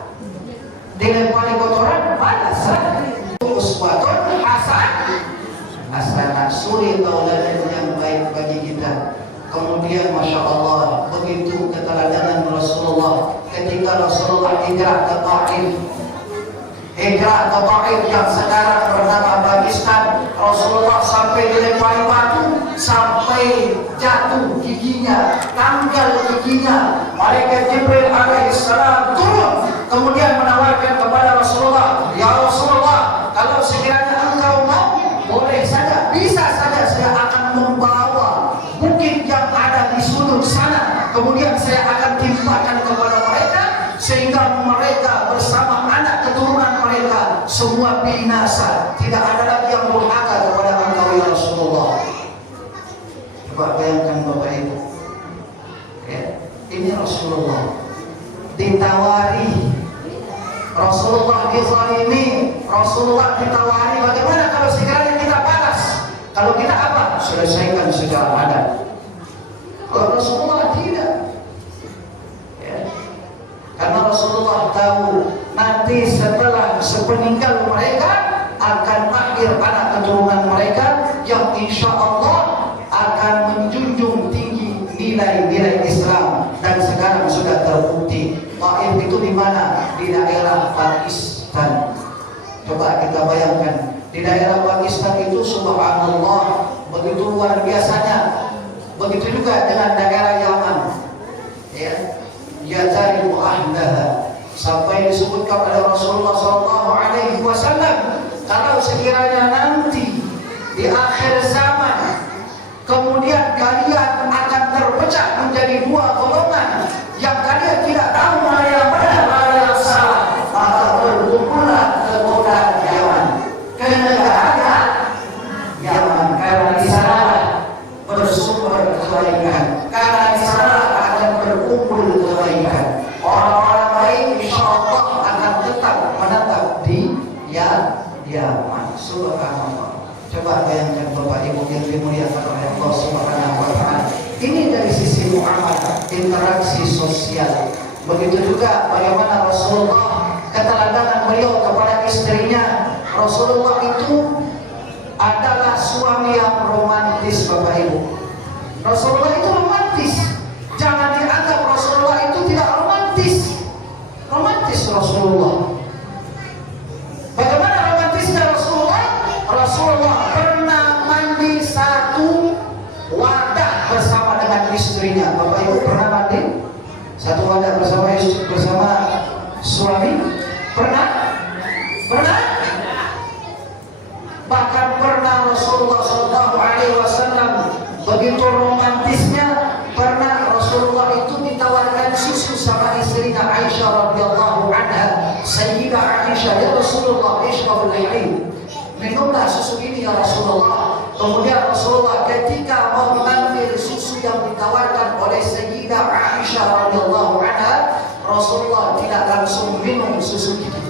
dilempari kotoran, balas. Uswatun hasanah, suri tauladan yang baik bagi kita. Kemudian masya Allah, begitu keteladanan Rasulullah ketika Rasulullah hijrah ke Taif yang sekarang bernama Pakistan. Rasulullah sampai dilempari batu, sampai jatuh giginya, tanggal giginya. Malaikat Jibril alaihissalam turun, kemudian menawarkan kepada Rasulullah, ya Rasulullah, kalau sekiranya engkau mau, boleh saja, bisa saja saya akan membawa bukit yang ada di sudut sana, kemudian saya akan timpakan kepada mereka, sehingga mereka bersama anak keturunan mereka semua binasa, tidak ada lagi yang durhaka kepada Allah dizalimi, Rasulullah ditawari, bagaimana kalau sekiranya kita balas? Kalau kita apa? Selesaikan secara adat. Kalau Rasulullah tidak, ya. Karena Rasulullah tahu nanti setelah sepeninggal mereka akan lahir anak keturunan mereka yang insya Allah akan menjunjung tinggi nilai-nilai Islam, dan sekarang sudah terbukti. Taif itu di mana? Di daerah Pakistan. Coba kita bayangkan, di daerah Pakistan itu subhanallah begitu luar biasanya. Begitu juga dengan daerah Yaman, ya, yatarimu ahlaha, sampai disebutkan oleh Rasulullah SAW, kalau sekiranya nanti di akhir zaman kemudian kalian akan terpecah menjadi dua golongan yang kalian tidak tahu mana yang benar mana yang salah, maka berkumpullah ke kota Yaman, ke negara Yaman, karena di sana bersumber kebaikan, karena di sana akan berkumpul kebaikan. Orang-orang baik insya Allah akan tetap menetap di Yaman. Subhanallah. Coba bayangkan Bapak Ibu yang dimuliakan oleh Allah Subhanahu wa Ta'ala. Ini dari sisi muamalah, interaksi sosial. Begitu juga bagaimana Rasulullah, keteladanan beliau kepada istrinya. Rasulullah itu adalah suami yang romantis, Bapak Ibu. Rasulullah itu romantis. Jangan dianggap Rasulullah itu tidak romantis. Romantis Rasulullah. Bagaimana romantisnya Rasulullah? Rasulullah pernah mandi satu wadah bersama dengan istrinya. Bapak Ibu pernah mandi satu wadah bersama suami? Pernah? Pernah? Bahkan pernah Rasulullah SAW begitu romantisnya, pernah Rasulullah itu ditawarkan susu sama istrinya Aisyah radhiyallahu anha. Sayyidah Aisyah, ya Rasulullah, ishrabul halim, minumlah susu ini ya Rasulullah. Kemudian Rasulullah ketika mau mengambil susu yang ditawarkan oleh Sayyidah Aisyah radhiyallahu anha, Rasulullah tidak langsung minum susu itu,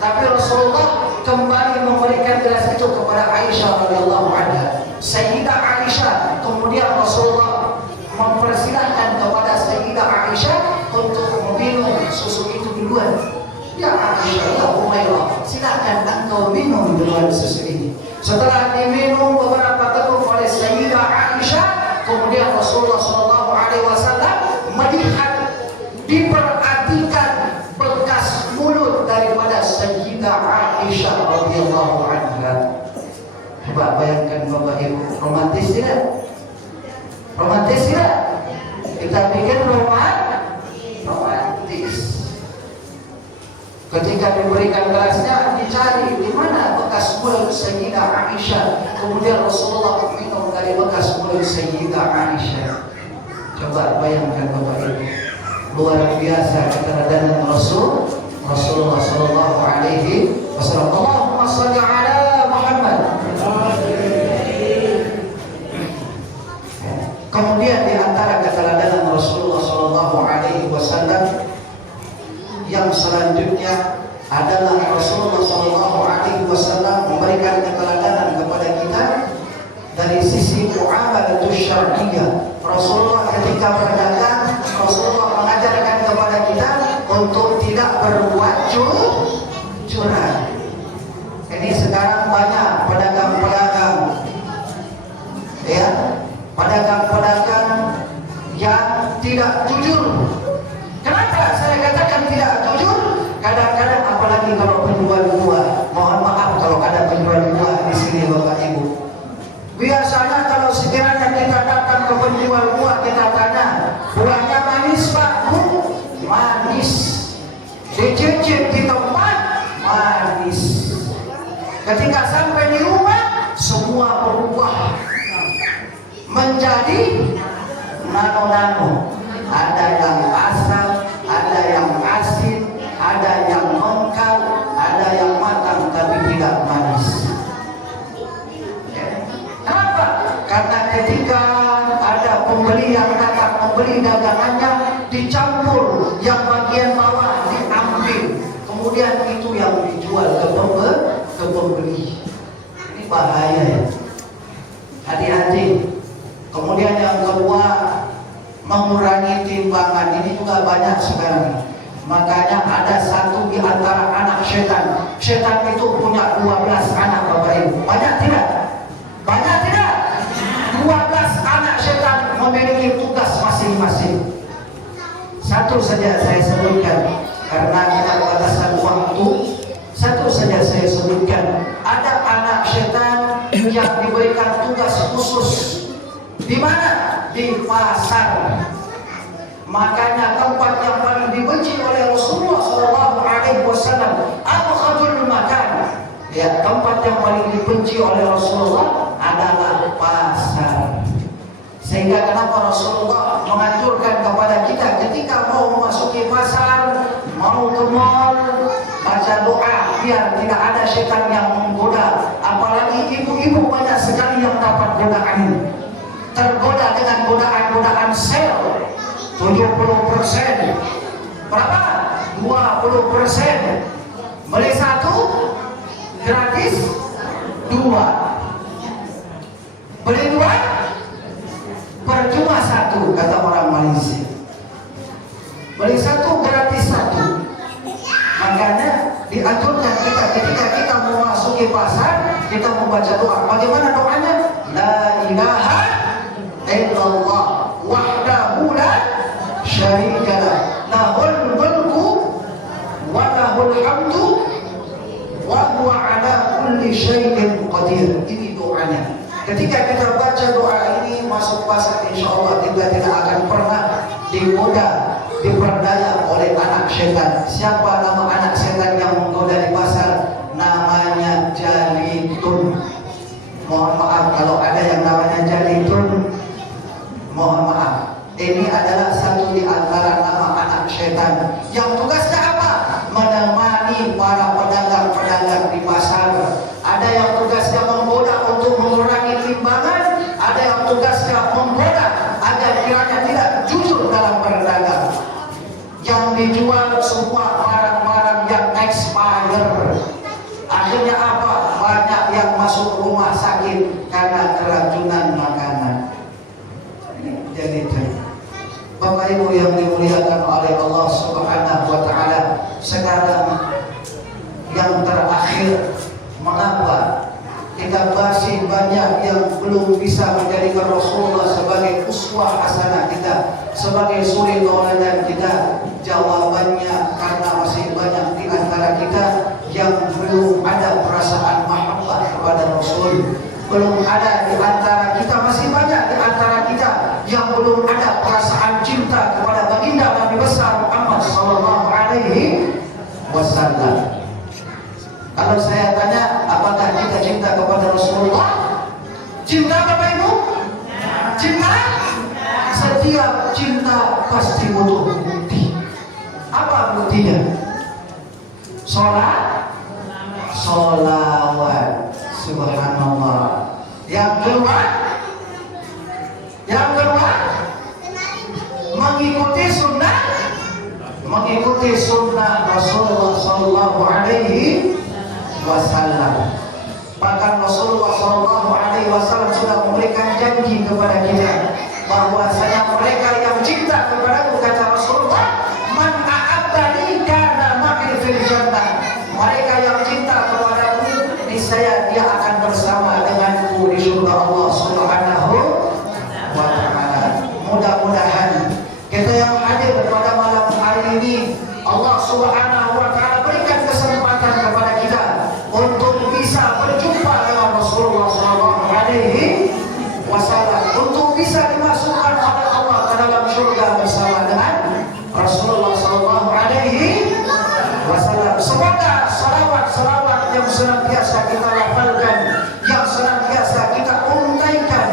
tapi Rasulullah kembali memberikan gelas itu kepada Aisyah radhiyallahu anha. Sayyidah Aisyah, kemudian Rasulullah mempersilahkan kepada Sayyidah Aisyah untuk meminum susu itu duluan. Ya Aisyah, ya Umairah, silakan engkau minum duluan susu ini. Setelah diminum beberapa teguk oleh Sayyidah Aisyah, kemudian Rasulullah SAW melihat, diperhatikan bekas mulut daripada Sayyidah Aisyah radhiyallahu anha. Coba bayangkan Bapak Ibu, romantis tidak? Romantis tidak? Kita pikir romantis. Ketika diberikan gelasnya, dicari di mana bekas mulut Sayyidah Aisyah. Kemudian Rasulullah minum dari bekas mulut Sayyidah Aisyah. Coba bayangkan Bapak Ibu, luar biasa keteladanan Rasulullah sallallahu alaihi wasallam. Allahumma shalli ala Muhammad. Kemudian di antara keteladanan Rasulullah sallallahu alaihi wasallam yang selanjutnya adalah Rasulullah sallallahu alaihi wasallam memberikan keteladanan kepada kita dari sisi muamalatus syar'iyyah. Rasulullah ketika berdagang, Rasulullah mengajarkan kepada kita untuk tidak berbuat curang. Ini sekarang banyak pedagang-pedagang, ya, pedagang-pedagang yang tidak jujur. Kenapa saya katakan tidak jujur? Kadang-kadang apalagi kalau penjual buah, mohon maaf kalau ada penjual buah di sini Bapak Ibu. Biasanya kalau sekiranya kita datang ke penjual buah, kita tanya, buahnya manis Pak? Manis. Dicicip di tempat, manis. Ketika sampai di rumah, semua berubah menjadi nano-nano. Ada yang asam, ada yang asin, ada yang mengkal, ada yang matang tapi tidak manis. Kenapa? Karena ketika ada pembeli yang datang membeli dagangannya, dicampur, yang bagian bawah diambil, kemudian itu yang ke pembeli. Ini bahaya ya. Hati-hati. Kemudian yang kedua, mengurangi timbangan. Ini juga banyak sekarang. Makanya ada satu di antara anak setan. Setan itu punya 12 anak Bapak Ibu. Banyak tidak? Banyak tidak? 12 anak setan memiliki tugas masing-masing. Satu saja saya sebutkan karena kita batasan waktu. Satu saja saya sebutkan. Ada anak setan yang diberikan tugas khusus. Di mana? Di pasar. Makanya tempat yang paling dibenci oleh Rasulullah SAW, abghadul makan. Ya, tempat yang paling dibenci oleh Rasulullah adalah pasar. Sehingga kenapa Rasulullah menganjurkan kepada kita ketika mau memasuki pasar, mau ke mall, baca doa biar tidak ada setan yang menggoda. Apalagi ibu-ibu banyak sekali yang dapat godaan. Tergoda dengan godaan-godaan sale 70%. Berapa? 20%. Beli satu gratis 2. Beli 2 percuma 1, kata orang Malaysia. Beli 1 gratis 1. Makanya dianjurkan kita ketika kita mau masuki pasar, kita membaca doa. Bagaimana doanya? La ilaha illallah wahdahu la syarika lah, lahul mulku wa lahul hamdu wa huwa ala kulli syai'in qadir. Ini doanya. Ketika kita baca doa ini masuk pasar, insyaallah kita tidak akan pernah digoda, diperdaya oleh anak setan. Siapa nama anak setan yang menggoda di pasar? Namanya Jalitun. Mohon maaf kalau ada yang namanya Jalitun, mohon maaf. Ini adalah satu di antara nama anak setan yang tugasnya apa? Menemani para pedagang-pedagang di pasar. Ada yang tugasnya menggoda untuk mengurangi timbangan, ada yang tugasnya menggoda agar kiranya tidak jujur dalam berdagang. Yang dijual semua barang-barang yang expired. Akhirnya apa? Banyak yang masuk rumah sakit karena keracunan makanan. Jadi Bapak Ibu yang dimuliakan oleh Allah Subhanahu wa taala, sekarang yang terakhir, mengapa kita masih banyak yang belum bisa menjadikan Rasulullah sebagai uswah hasanah kita, sebagai suri tauladan kita? Jawabannya karena masih banyak di antara kita yang belum ada perasaan mahabbah kepada Rasul. Belum ada di antara kita, masih banyak di antara kita yang belum ada perasaan cinta kepada baginda Nabi besar Muhammad sallallahu alaihi wasallam. Kalau saya tanya, apakah kita cinta kepada Rasulullah? Cinta Bapak Ibu? Cinta? Setiap cinta pasti butuh bukti. Apa buktinya? Sholawat. Subhanallah. Yang kedua, mengikuti sunnah Rasulullah sallallahu alaihi wasallam. Bahkan Rasulullah sallallahu alaihi wasallam sudah memberikan janji kepada kita bahwasanya mereka yang cinta kepadaku, kata Rasulullah, man a'abbani kana ma'i fil jannah. Mereka yang cinta kepadaku, niscaya dia akan bersama denganku di surga Allah Subhanahu wa taala. Mudah-mudahan kita yang hadir pada malam hari ini, Allah Subhanahu wa taala berikan kesempatan kepada kita untuk bisa berjumpa dengan Rasulullah sallallahu alaihi wasallam, untuk bisa dimasukkan oleh Allah ke dalam surga bersama dengan Rasulullah sallallahu alaihi wasallam. Semoga salawat yang senantiasa kita lafalkan, yang senantiasa kita untaikan,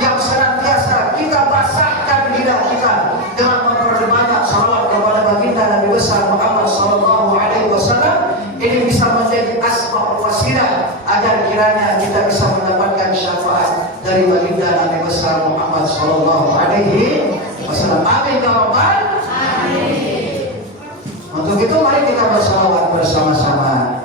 yang senantiasa kita basahkan lidah kita dengan memperbanyak salawat kepada baginda Nabi besar Muhammad sallallahu alaihi wasallam, ini bisa menjadi asbab wasilah agar kiranya kita bisa mendapatkan syafaat dari baginda Nabi besar Muhammad sallallahu alaihi wasallam. Amin ya rabbal alamin. Untuk itu mari kita bersalawat bersama-sama.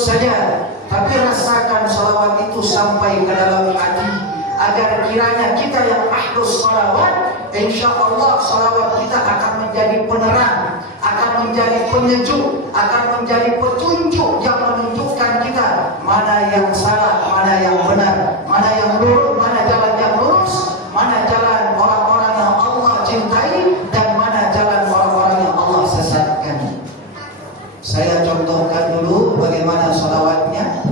saja, tapi rasakan salawat itu sampai ke dalam hati, agar kiranya kita yang ahlus salawat, insya Allah salawat kita akan menjadi penerang, akan menjadi penyejuk, akan menjadi petunjuk yang menunjukkan kita mana yang salah, mana yang benar, mana yang lurus, mana jalan yang lurus, mana jalan orang-orang yang Allah cintai, dan mana jalan orang-orang yang Allah sesatkan. Saya contohkan dulu bagaimana salawatnya.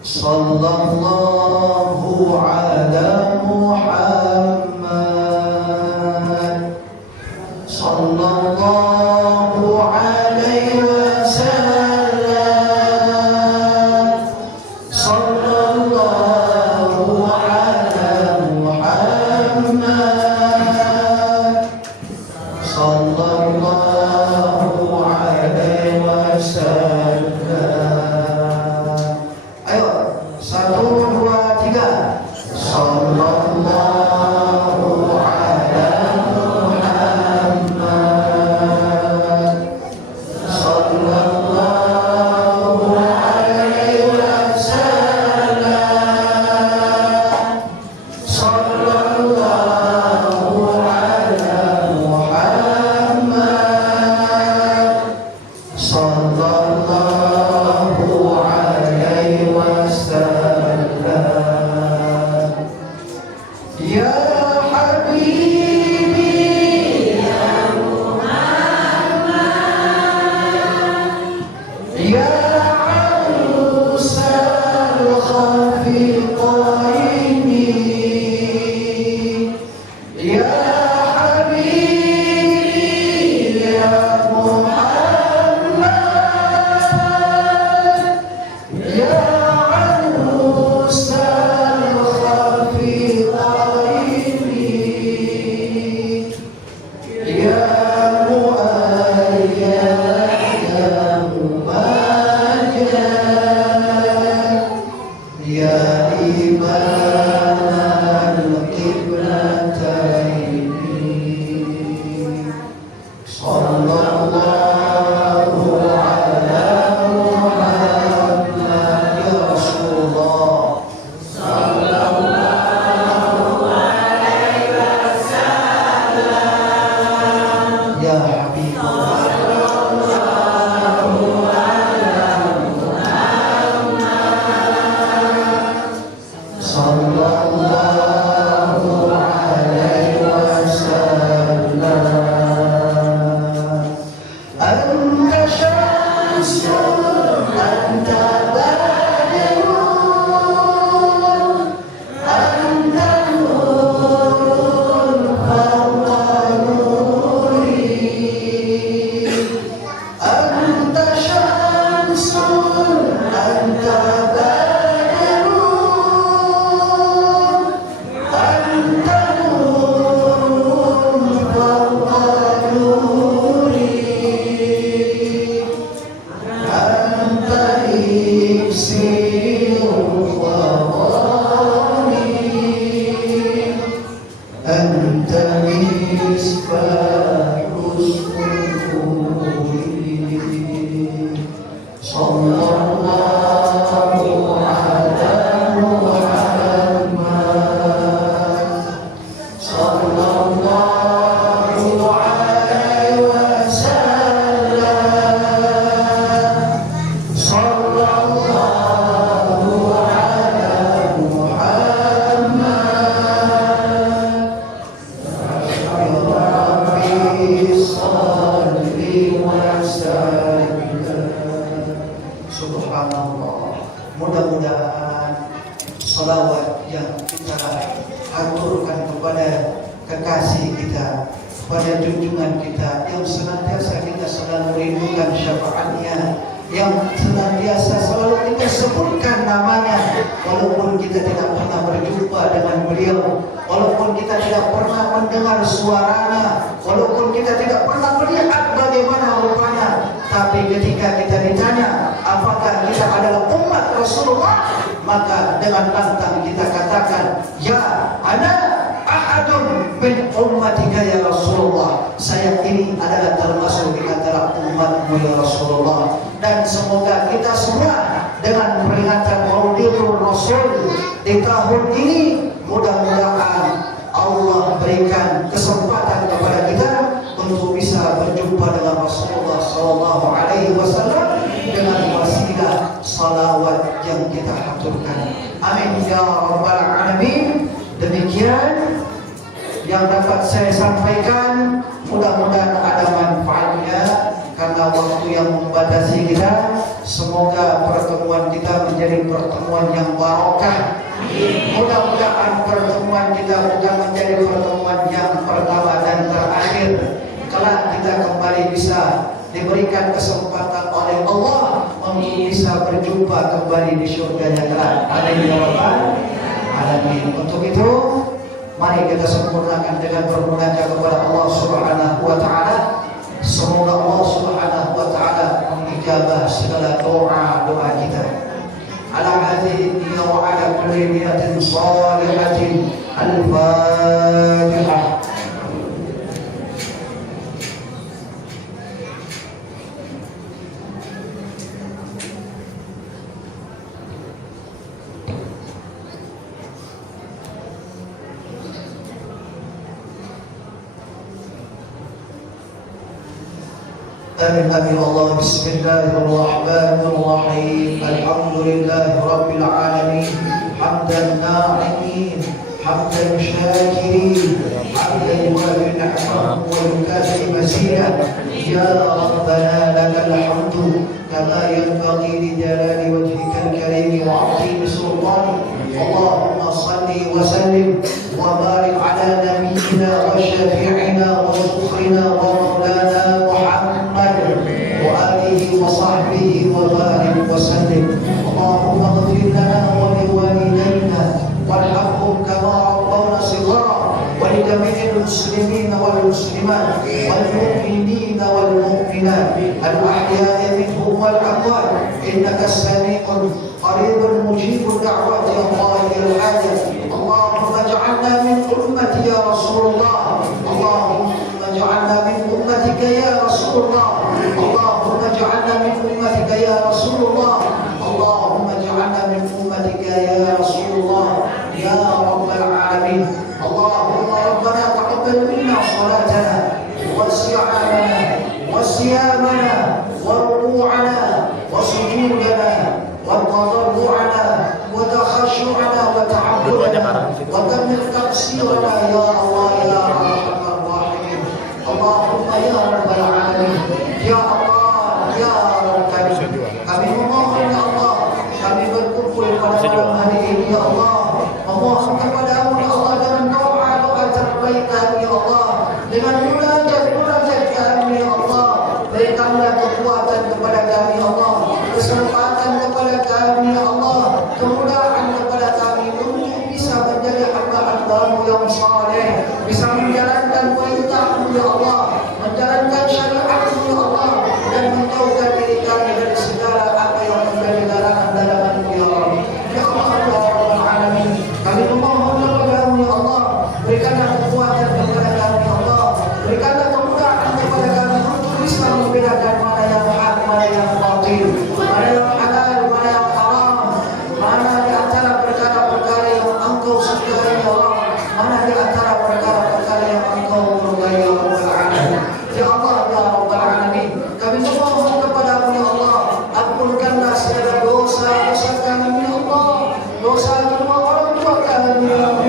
Sallallahu ala Muhammad, sallallahu alaihi wasallam, sallallahu ala Muhammad, sallallahu alaihi wasallam. Ayo, 1, 2, 3. Sallallahu ala Muhammad, sallallahu alaihi wasallam, sallallahu ala Muhammad, sallallahu alaihi wasallam. Ya Habibi, ya Muhammad, ya Arusal Khafiqaini, ya Habibi, ya Muhammad, ya Arusal Khafiqaini, ya Muayyad, ya Mumajjad, ya Imam al-Qiblataini, sallallahu ala Muhammad, ya Rasulullah, sallallahu alaihi wasallam, ya Habibullah, sallallahu ala Muhammad, sallallahu alaihi wasallam. Anta syamsun, anta badrun, anta nurun fawqa nuri, anta syamsun, anta badrun, anta nurun fawqa nuri, anta iksirul khawani, anta misbahus qulubih. Sallallahu ala Muhammad, sallallahu alaihi wasallam, sallallahu ala Muhammad. Ya Rabbi salli wa sallim. Subhanallah. Mudah-mudahan salawat yang kita aturkan kepada kekasih kita, pada junjungan kita yang senantiasa kita selalu rindukan syafaatnya, yang senantiasa selalu kita sebutkan namanya, walaupun kita tidak pernah berjumpa dengan beliau, walaupun kita tidak pernah mendengar suaranya, walaupun kita tidak pernah melihat bagaimana rupanya, tapi ketika kita ditanya apakah kita adalah umat Rasulullah, maka dengan lantang kita katakan, ya ana ahadun min ummatika ya Rasulullah, saya ini adalah termasuk di antara umat umatmu ya Rasulullah. Dan semoga kita semua dengan peringatan Maulidul Rasul di tahun ini, mudah-mudahan Allah berikan kesempatan kepada kita untuk bisa berjumpa dengan Rasulullah Sallallahu Alaihi Wasallam dengan wasilah salawat yang kita haturkan. Amin ya rabbal alamin. Demikian yang dapat saya sampaikan, mudah-mudahan ada manfaatnya karena waktu yang membatasi kita. Semoga pertemuan kita menjadi pertemuan yang barokah. Mudah-mudahan pertemuan kita bukan menjadi pertemuan yang pertama dan terakhir. Kelak kita kembali bisa diberikan kesempatan oleh Allah untuk bisa berjumpa kembali di surganya kelak. Amin ya rabbal alamin. Untuk itu, mari kita sempurnakan dengan bermunajat kepada Allah Subhanahu wa taala. Semoga Allah Subhanahu wa taala mengijabah segala doa-doa kita. Ala hadhihi niyya wa ala kulli niyatin shalihatin. Al-Fatihah. Amin amin Allah. Bismillahirrahmanirrahim. Alhamdulillahi rabbil alamin. Hamdan na'imin, hamdan syakirin, hamdan yuwafi ni'amahu wa yukafi mazidah. Ya Rabbana lakal hamdu kama yanbaghi li jalali wajhikal karim wa 'azimi sultanik. Allahumma salli wa sallim wa barik ala nabiyyina wa syafi'ina wa sufrina wa maulana Muhammad وصحبه وبارك وسلم. اللهم اغفر لنا ولوالدينا وارحمهم كما ربونا صغارا ولجميع المسلمين والمسلمات والمؤمنين والمؤمنات الأحياء منهم والأموات إنك السميع قريب مجيب الدعوات يا قاضي الحاجة. اللهم اجعلنا من أمتي يا رسول الله. اللهم اجعلنا من أمتك يا رسول الله. اللهم اجعلنا من أمتك يا رسول الله. اللهم اجعلنا من أمتك يا رسول الله يا رب العالمين. اللهم ربنا تقبل منا صلاتنا وصيامنا وصيامنا وركوعنا وسجودنا وتضرعنا وتخشعنا وتعبدنا وكمل تقصيرنا يا الله يا ارحم الراحمين. اللهم يا رب العالمين ya Allah ya Rabb kami memohon ya Allah, kami berkumpul pada malam hari ini ya Allah, memohon kepadamu ya Allah dengan doa-doa terbaik kami ya Allah, dengan munajat-munajat kami ya Allah. Berikanlah kekuatan kepada kami ya Allah, kesempatan kepada kami ya Allah, kemudahan kepada kami untuk bisa menjadi hamba-hamba-Mu yang saleh, bisa menjalankan perintah-Mu ya Allah, menjalankan syariat-Mu ya Allah, dan menjauhkan diri kami dari segala apa yang menjadi larangan-larangan-Mu ya Allah. Ya Allah ya Rabbal alamin, kami memohon kepadamu ya Allah, berikanlah kekuatan kepada kami ya Allah, berikanlah kemudahan kepada kami untuk bisa membedakan mana yang hak, mana yang batil, mana yang halal, mana yang haram, mana di antara perkara-perkara yang Engkau sukai ya Allah, mana di antara perkara-perkara yang Engkau murkai ya Rabbal alamin. Ya Allah ya Rabbal alamin, kami memohon kepadamu ya Allah, ampunkanlah segala dosa-dosa kami ya Allah, dosa kedua orang tua kami ya Allah.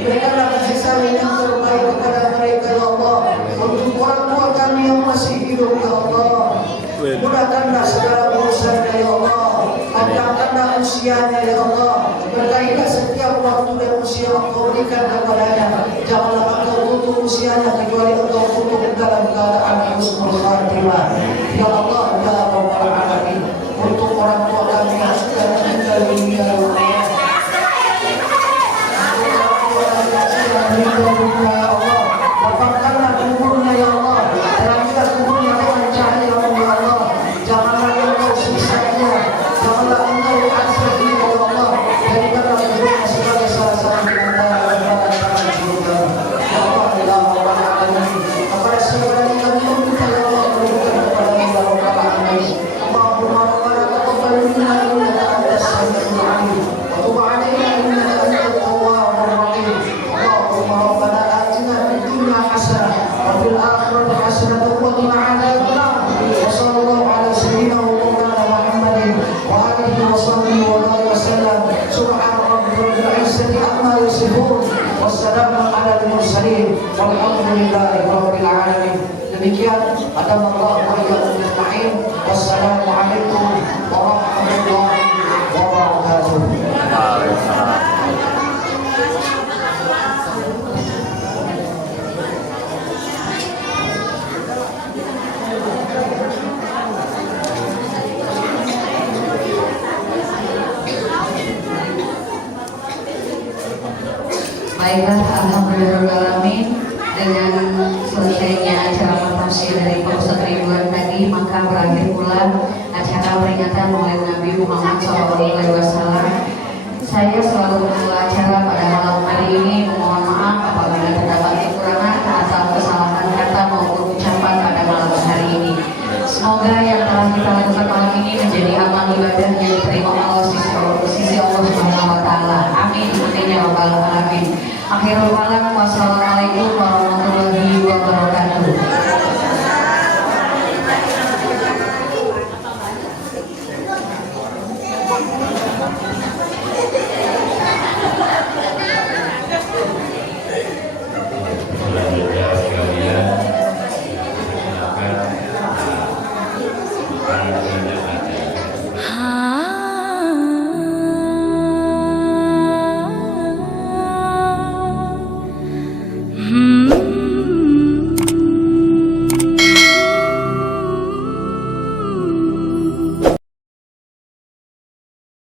Berikanlah kasih sayang yang terbaik kepada mereka ya Allah, untuk orang tua kami yang masih hidup ya Allah. Mudahkanlah segala urusannya ya Allah, panjangkanlah usianya ya Allah, berkailah setiap waktu dan usia Engkau berikan kepadanya. Janganlah Engkau tutup usianya kecuali Engkau tutup dalam keadaan husnul khatimah. Ya Allah ya Rabbal alamin, untuk orang tua kami yang sudah meninggal dunia ya Allah, ya Allah, lapangkanlah kuburnya ya Allah, terangilah kuburnya dengan cahaya-Mu ya Allah. Janganlah Engkau siksa-Nya, janganlah Engkau azab-Nya ya Allah. Jadikanlah kuburnya sebagai salah satu di antara bala-bala surga. Ya Allah ya Rabbal alamin, kepada segala yang kami meminta ya Allah, berikan kepada wassalamun ala al-mursalin walhamdulillahi rabbil alamin. Demikian, adamallahu wa iyyakum ajma'in. Wassalamualaikum warahmatullahi wabarakatuh. Baiklah, alhamdulillahirrahmanirrahim. Dengan selesainya acara tafsir dari Pak Ustadz Ridwan tadi, maka berakhir pula acara peringatan Maulid Nabi Muhammad SAW. Saya selalu memulai acara pada malam hari ini memohon maaf apabila terdapat kekurangan atau kesalahan kata maupun ucapan pada malam hari ini. Semoga yang telah kita lakukan malam ini menjadi amal ibadah yang diterima Allah sisi Allah Subhanahu wa taala. Amin. Amin ya rabbal alamin. Akhirul kalam, wassalamualaikum warahmatullahi wabarakatuh.